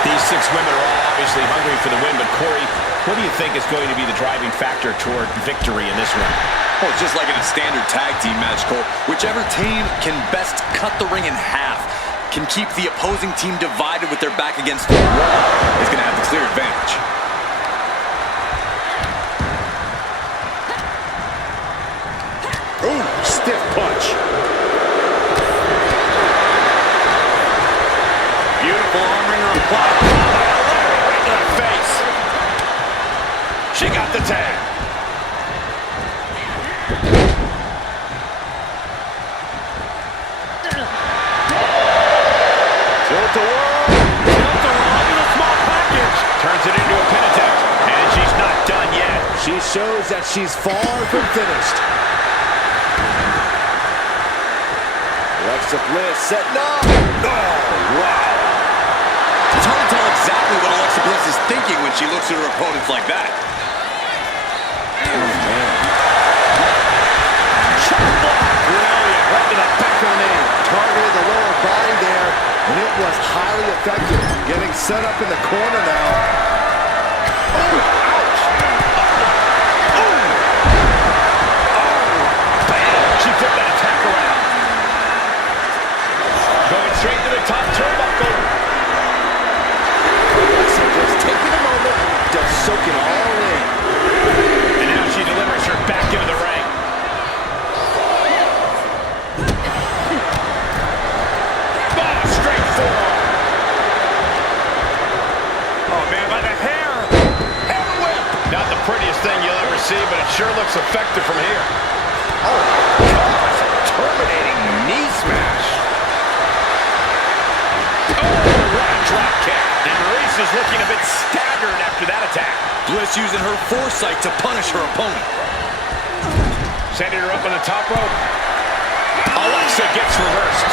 These 6 women are all obviously hungry for the win, but Corey, what do you think is going to be the driving factor toward victory in this one? Well, it's just like in a standard tag team match, Cole. Whichever team can best cut the ring in half, can keep the opposing team divided with their back against the wall, is going to have the clear advantage. Ooh, stiff punch. Beautiful arm wringer applied. Right to the face. She got the tag. Turns it into a pin attempt, and she's not done yet. She shows that she's far from finished. Alexa Bliss setting up. Oh, wow. It's hard to tell exactly what Alexa Bliss is thinking when she looks at her opponents like that. Brilliant, right to the back of the knee. Targeted the lower body there, and it was highly effective. Getting set up in the corner now. She flipped that attack around. Going straight to the top turnbuckle. Alexa just taking a moment to soak it all in. And now she delivers her back into the ring. Oh, straight forearm. Oh, man, by the hair. Hair whip. Not the prettiest thing you'll ever see, but it sure looks effective from here. Oh, gosh. Terminating knee smash. Oh, what a drop kick. And Maryse is looking a bit staggered after that attack. Bliss using her foresight to punish her opponent. Sending her up on the top rope. Alexa gets reversed.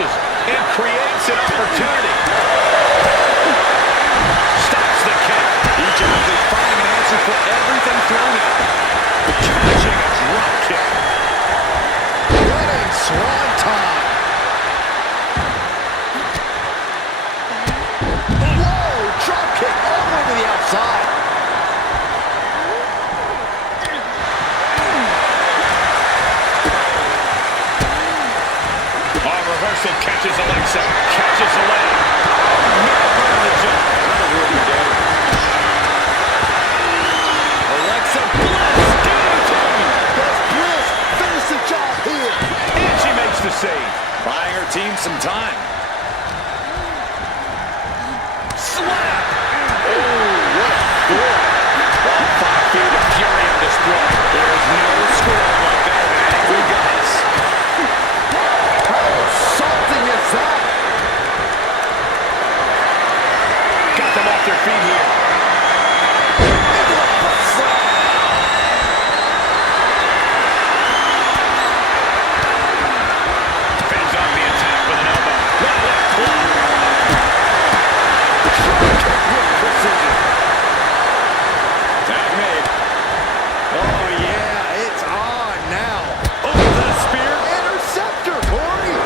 reverses and creates an opportunity. Stops the kick. Each athlete finding an answer for everything thrown at them. Catching a drop kick. Running swanton. Whoa, drop kick all the way to the outside. Reversal catches Alexa. Catches the leg. Never on the jump. That'll ruin your day. Alexa Bliss. Guillotine. Does Bliss finish the job here? And she makes the save. Buying her team some time. Slap. Oh, what a score. All 5 feet of fury on display. There is no score like that. Angry guys. Something is that. Got them off their feet here. Fends off the attack with an elbow. Right left club. With precision. Tag made. Oh, yeah, it's on now. Over the spear. Interceptor, Corey.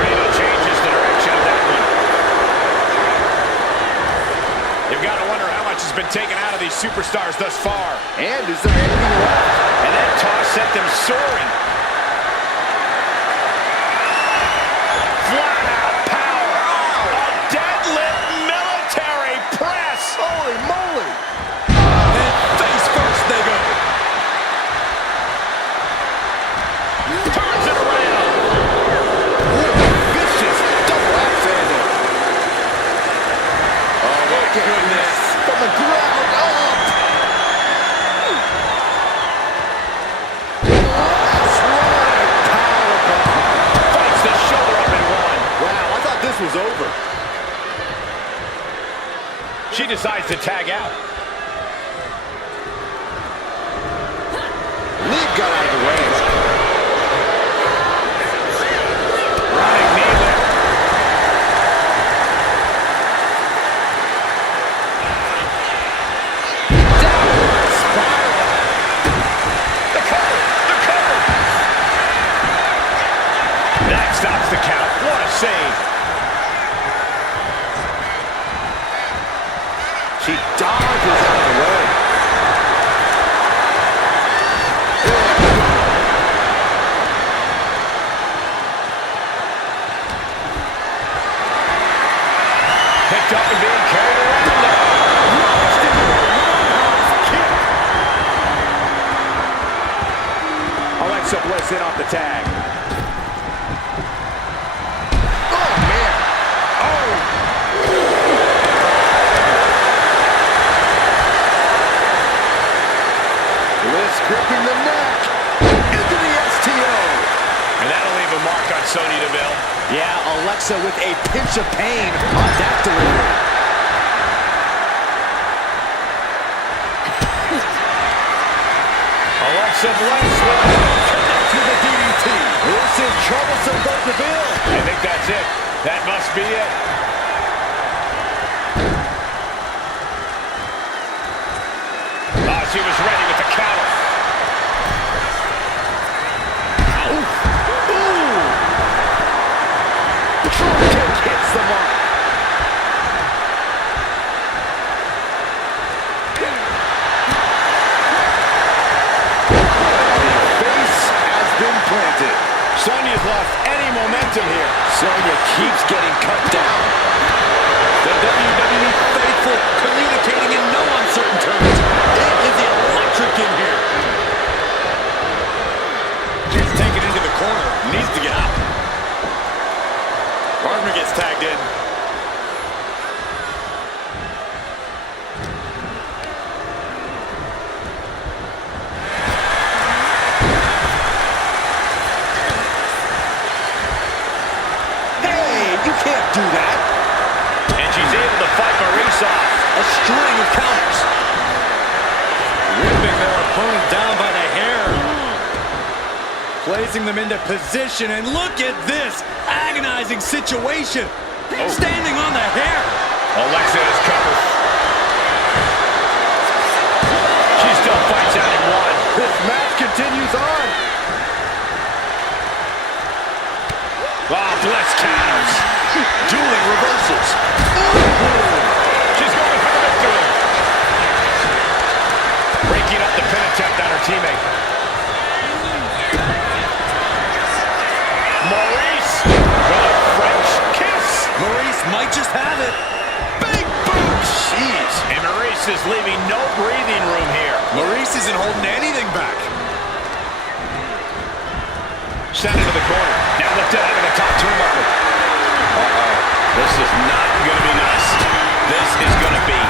Reno changes the direction of that one. You've got to wonder how much has been taken out of these superstars thus far. And is there anything left? And that toss sent them soaring. Flat out power. A deadlift military press. Holy moly. And face first they go. Turns it around. Vicious double backhander. Oh, my goodness. From the ground up. Last ride. Powerbomb. Fights the shoulder up and one. Wow, I thought this was over. She decides to tag out. Lee got out of the way. Running knee lift. Downward spiral. The cover. The cover. That stops the count. What a save. She dodges out of the way. Picked up and being carried around now. Launched into a roundhouse kick. Alexa Bliss in off the tag. Oh, man. Oh. Bliss gripping the neck. Into the STO. And that'll leave a mark on Sonya Deville. Yeah, Alexa with a pinch of pain on that delivery. Alexa Bliss To the DDT. This is troublesome for Deville. I think that's it. That must be it. Oh, she was ready with the counter. Drop kick hits the mark. Base has been planted. Sonya's lost any momentum here. Sonya keeps getting cut down. The WWE faithful communicating in no uncertain terms. It is electric in here. She's taken into the corner. Needs to get out. Gardner gets tagged in. Hey, you can't do that. And she's able to fight Maurice off. A string of counters. Ripping opponent down by the hair. Placing them into position, and look at this agonizing situation. Standing on the hair. Alexa is covered. She still fights out in one. This match continues on. Ah, bless counters. Dueling reversals. She's going for the victory. Breaking up the pin attempt on her teammate. Maurice with a French kiss. Maurice might just have it. Big boot. Jeez. And Maurice is leaving no breathing room here. Maurice isn't holding anything back. Sent into the corner. Now looked at in the top turnbuckle. Uh-oh. This is not going to be nice. This is going to be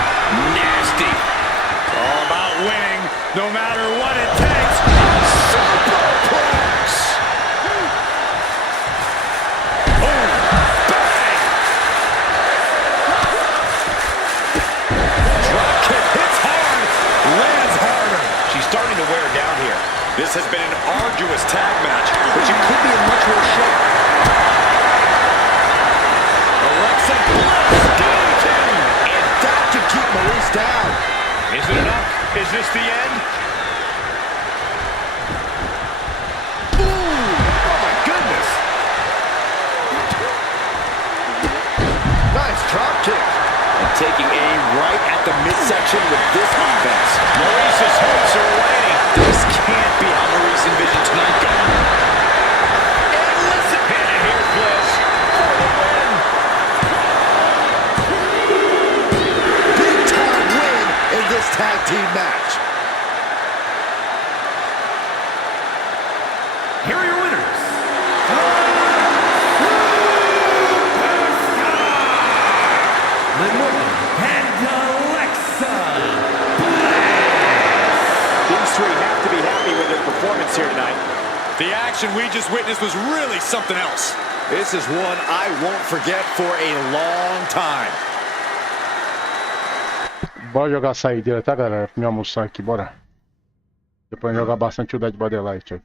nasty. All about winning, no matter what it takes. Superplex. Boom. Bang. Drop kick hits hard, lands harder. She's starting to wear down here. This has been an arduous tag match, but she could be in much worse shape. Alexa Bliss guillotine, And that could keep Maurice down. Is it enough? Is this the end? Oh my goodness. Nice drop kick. And taking aim right at the midsection with this offense. Maurice's hopes are waning. This can't be how Maurice envisioned tonight going. And listen, and here's Bliss for the win. Big time win in this tag team match. Here are your winners. Liv Morgan and Alexa Bliss. These three have to be happy with their performance here tonight. the action we just witnessed was really something else. This is one I won't forget for a long time. Bora jogar saideira, tá, galera? Pra me almoçar aqui, bora. Depois jogar bastante o Dead by Daylight aí.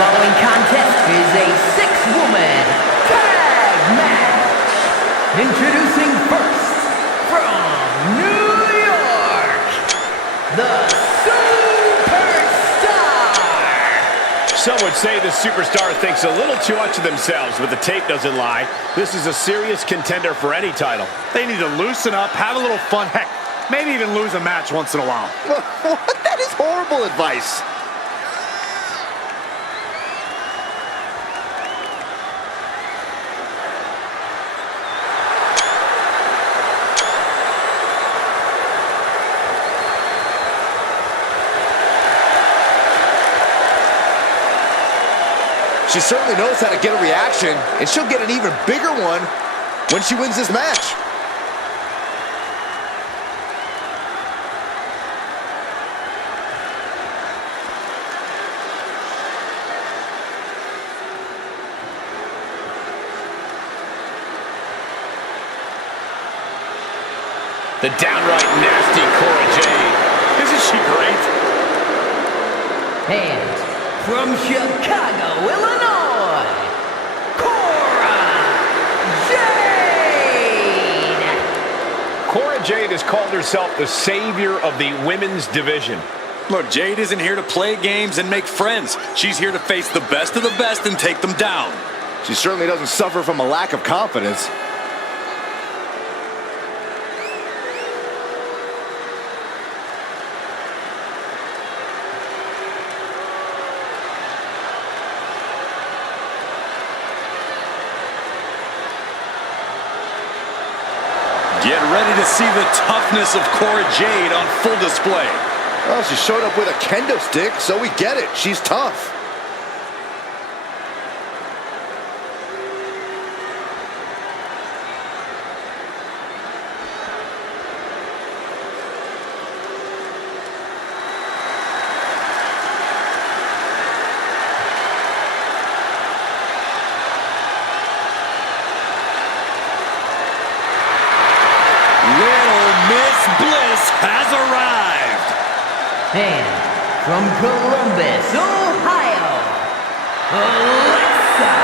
following contest is a six-woman tag match. Introducing first, from New York, the Superstar. Some would say the Superstar thinks a little too much of themselves, but the tape doesn't lie. This is a serious contender for any title. They need to loosen up, have a little fun. Heck, maybe even lose a match once in a while. That is horrible advice. She certainly knows how to get a reaction, and she'll get an even bigger one when she wins this match. The downright nasty Cora Jade. Isn't she great? And from Chicago, Illinois, Cora Jade. Cora Jade has called herself the savior of the women's division. Look, Jade isn't here to play games and make friends. She's here to face the best of the best and take them down. She certainly doesn't suffer from a lack of confidence. Get ready to see the toughness of Cora Jade on full display. Well, she showed up with a kendo stick, so we get it. She's tough. Little Miss Bliss has arrived. And from Columbus, Ohio, Alexa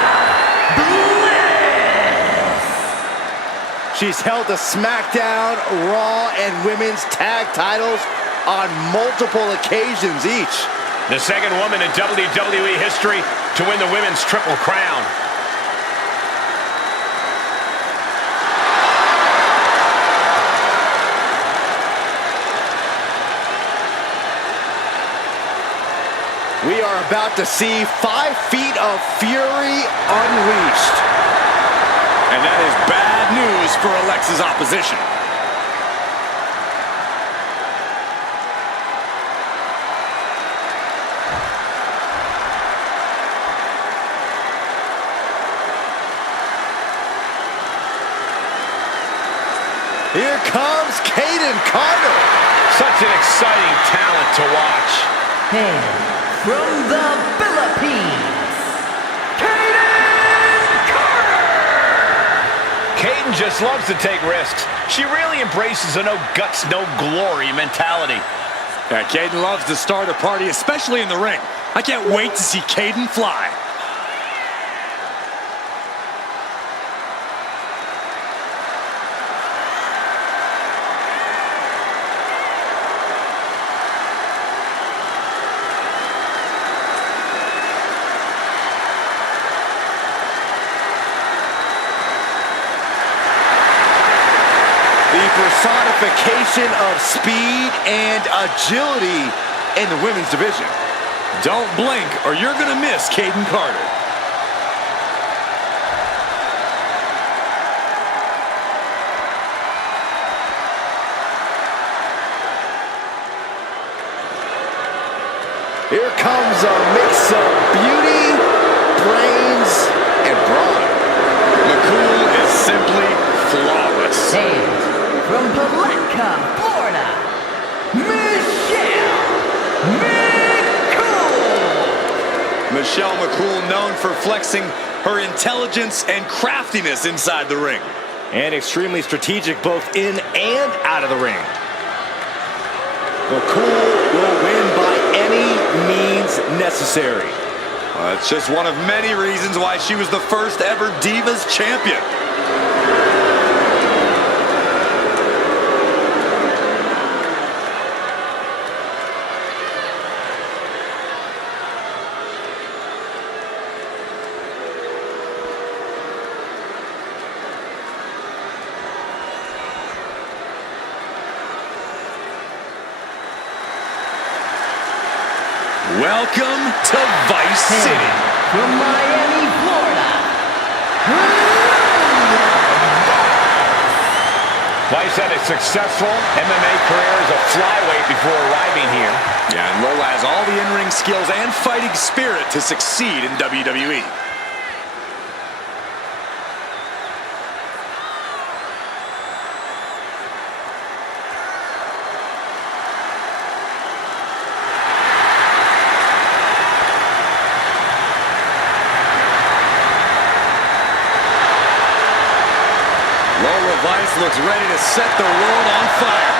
Bliss. She's held the SmackDown, Raw, and Women's Tag titles on multiple occasions each. The second woman in WWE history to win the women's Triple Crown. We are about to see 5 feet of fury unleashed. And that is bad news for Alexa's opposition. Here comes Kayden Carter. Such an exciting talent to watch. And from the Philippines, Kayden Carter. Kayden just loves to take risks. She really embraces a no guts, no glory mentality. Yeah, Kayden loves to start a party, especially in the ring. I can't wait to see Kayden fly. The personification of speed and agility in the women's division. Don't blink or you're going to miss Kayden Carter. Here comes a mix of beauty, brains, and brawn. McCool is simply flawless. And from Palatka, Florida, Michelle McCool. Michelle McCool, known for flexing her intelligence and craftiness inside the ring. And extremely strategic both in and out of the ring. McCool will win by any means necessary. It's just one of many reasons why she was the first ever Divas champion. Welcome to Vice City. From Miami, Florida. Vice had a successful MMA career as a flyweight before arriving here. Yeah, and Lola has all the in-ring skills and fighting spirit to succeed in WWE. Lola Vice looks ready to set the world on fire.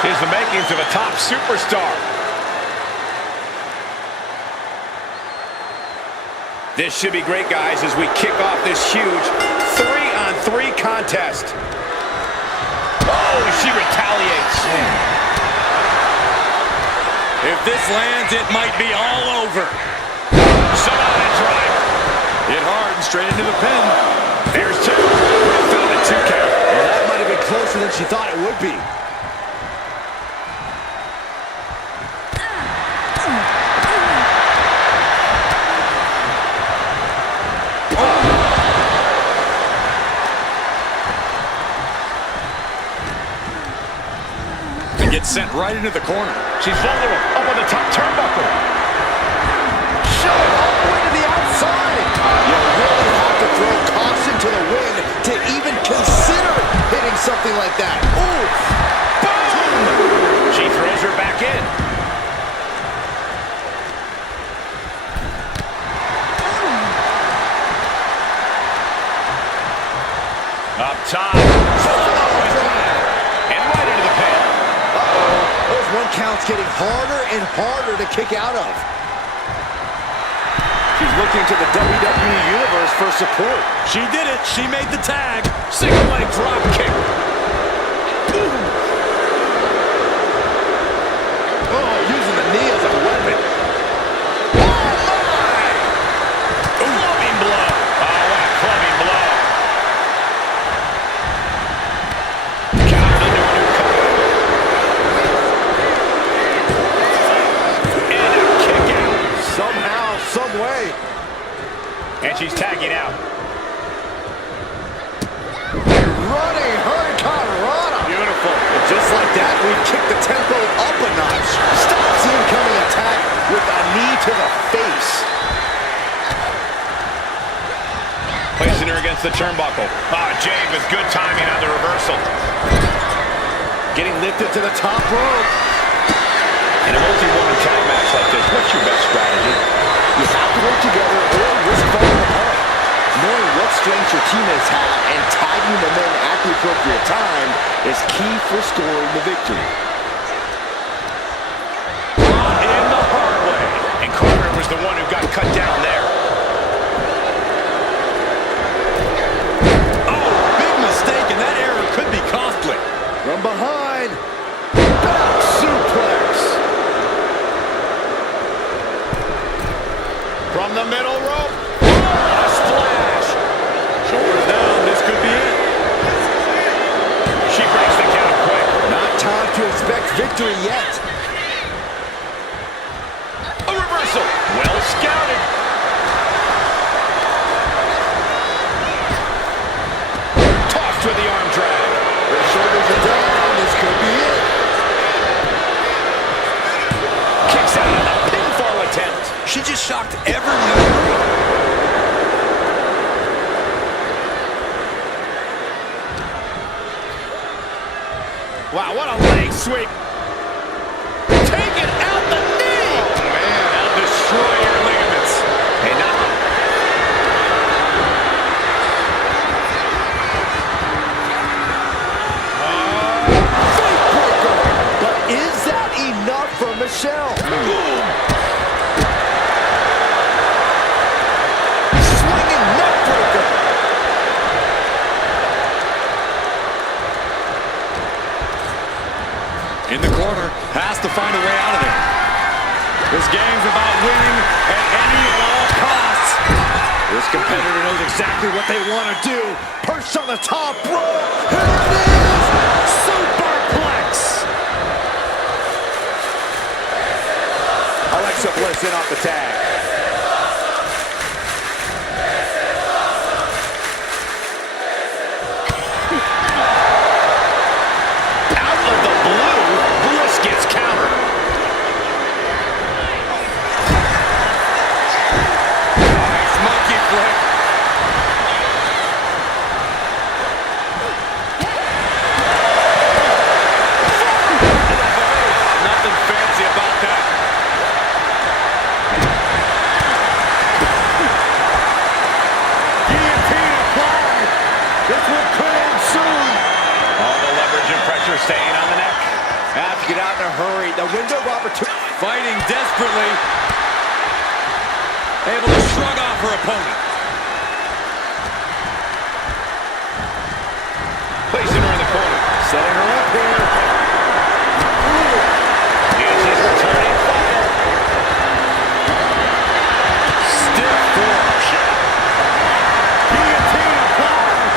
She has the makings of a top superstar. This should be great, guys, as we kick off this huge 3-on-3 contest. Oh, she retaliates. If this lands, it might be all over. Sonata driver. Hit hard and straight into the pin. There's two. Found a 2 count. Well, that might have been closer than she thought it would be. And gets sent right into the corner. She's vulnerable. Up on the top turnbuckle. Shove it all the way to the outside. You really have to throw caution to the wind to even consider hitting something like that. Ooh! Boom! She throws her back in. Up top. And right into the pin. Those 1 counts getting harder and harder to kick out of. She's looking to the WWE Universe for support. She did it. She made the tag. Single leg drop kick. Oh, using the knee as a weapon. Oh, my! Clubbing blow. Oh, what a clubbing blow. Countered into a new cover. And a kick out. Somehow, some way. And she's tagging out. Running Hurricanrana. Beautiful. Just like that, we kick the tempo up a notch. Stops the incoming attack with a knee to the face. Placing her against the turnbuckle. Ah, Jade with good timing on the reversal. Getting lifted to the top rope. In a multi-woman tag match like this, what's your best strategy? You have to work together or risk falling apart. Knowing what strengths your teammates have and tagging them in at the appropriate time is key for scoring the victory. In the hard way. And Carter was the one who got cut down there. Oh, big mistake, and that error could be costly. From behind, back suplex. From the middle rope. A splash. Shoulders down, this could be it. She breaks the count quick. Not time to expect victory yet. A reversal. Well scouted. Tossed with the arm drag. Her shoulders are down, this could be it. Kicks out on the pinfall attempt. She just shocked everyone. Wow, what a leg sweep. Taking out the knee. Oh, man, that'll destroy your ligaments. Hey, now. But is that enough for Michelle? This game's about winning at any and all costs. This competitor knows exactly what they want to do. Perched on the top rope. Here it is! Superplex! Alexa Bliss in off the tag. Out of the blue, Bliss gets countered. Nice monkey flip. Nothing fancy about that. Guillotine applied. This one could end soon. All the leverage and pressure staying on the neck. Have to get out in a hurry. The window of opportunity. Fighting desperately. Able to shrug off her opponent. Placing her in the corner. Setting her up here. Uses returning fire. Stiff forearm shot. Guillotine applied.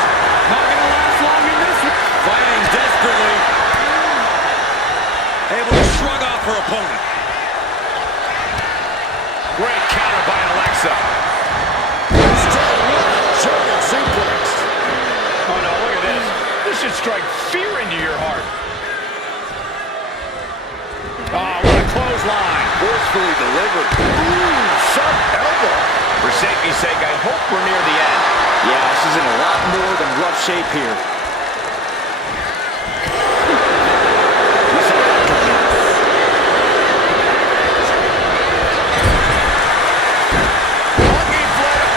Not going to last long in this one. Fighting desperately. Able to shrug off her opponent. Great counter by Alexa. German suplex. Oh no, look at this. This should strike fear into your heart. Oh, what a clothesline. Forcefully delivered. Ooh, sharp elbow. For safety's sake, I hope we're near the end. Yeah, she's in a lot more than rough shape here.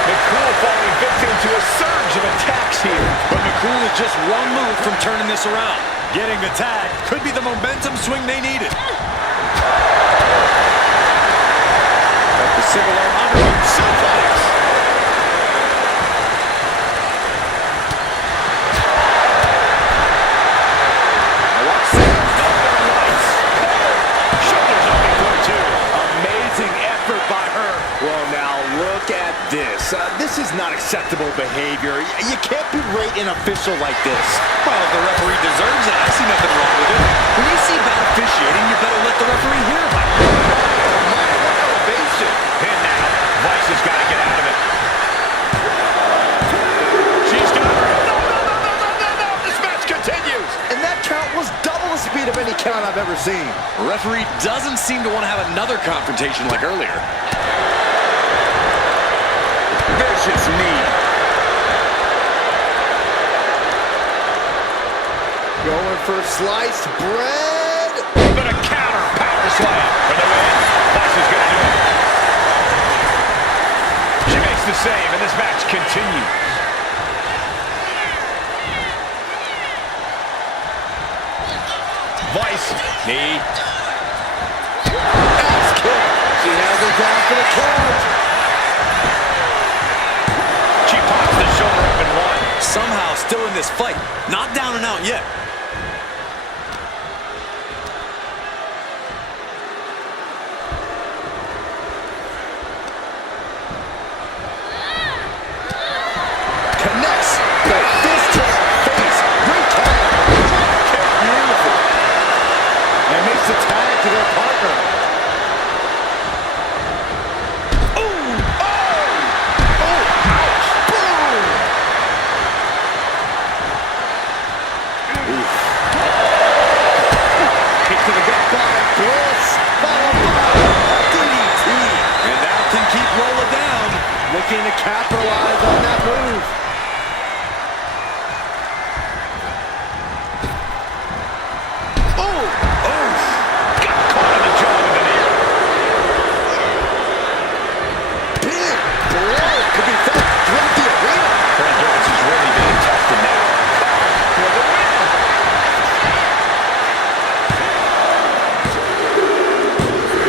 McCool falling victim to a surge of attacks here. But McCool is just one move from turning this around. Getting the tag could be the momentum swing they needed. The single arm underhook suplex. Shoulders up before two. Amazing effort by her. Well, now look at this. This is not acceptable behavior. You can't berate an official like this. Well, if the referee deserves it, I see nothing wrong with it. When you see bad officiating, you better let the referee hear about it. Ovation. Pin now. Vice has got to get out of it. She's got her. No. This match continues. And that count was double the speed of any count I've ever seen. Referee doesn't seem to want to have another confrontation like earlier. Vicious knee. Going for sliced bread. But a counter power slam for the win. Vice is going to do it. She makes the save, and this match continues. Vice, knee. Axe kick. She has her down for the count. She pops the shoulder up and one. Somehow still in this fight. Not down and out yet. Connects the fist to the face. Great counter. Beautiful. And makes the tag to their partner. Kick to the gut by Bliss. Followed by DDT. And now can keep rolling down. Looking to capitalize on that move. Got caught in the jaw with an ear. Big blow could be felt throughout the arena. Her endurance is really being tested now. For the win.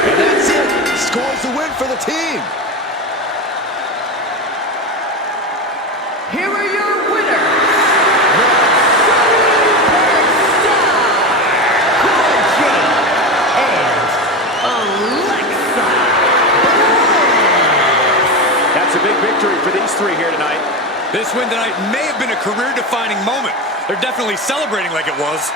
And that's it. Scores the win for the team. This win tonight may have been a career-defining moment. They're definitely celebrating like it was.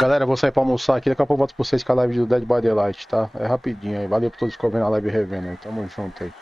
Galera, eu vou sair pra almoçar aqui. Daqui a pouco eu volto pra vocês com a live do Dead by Daylight, tá? É rapidinho aí. Valeu por todos que ficam vendo a live e revendo aí. Tamo junto aí.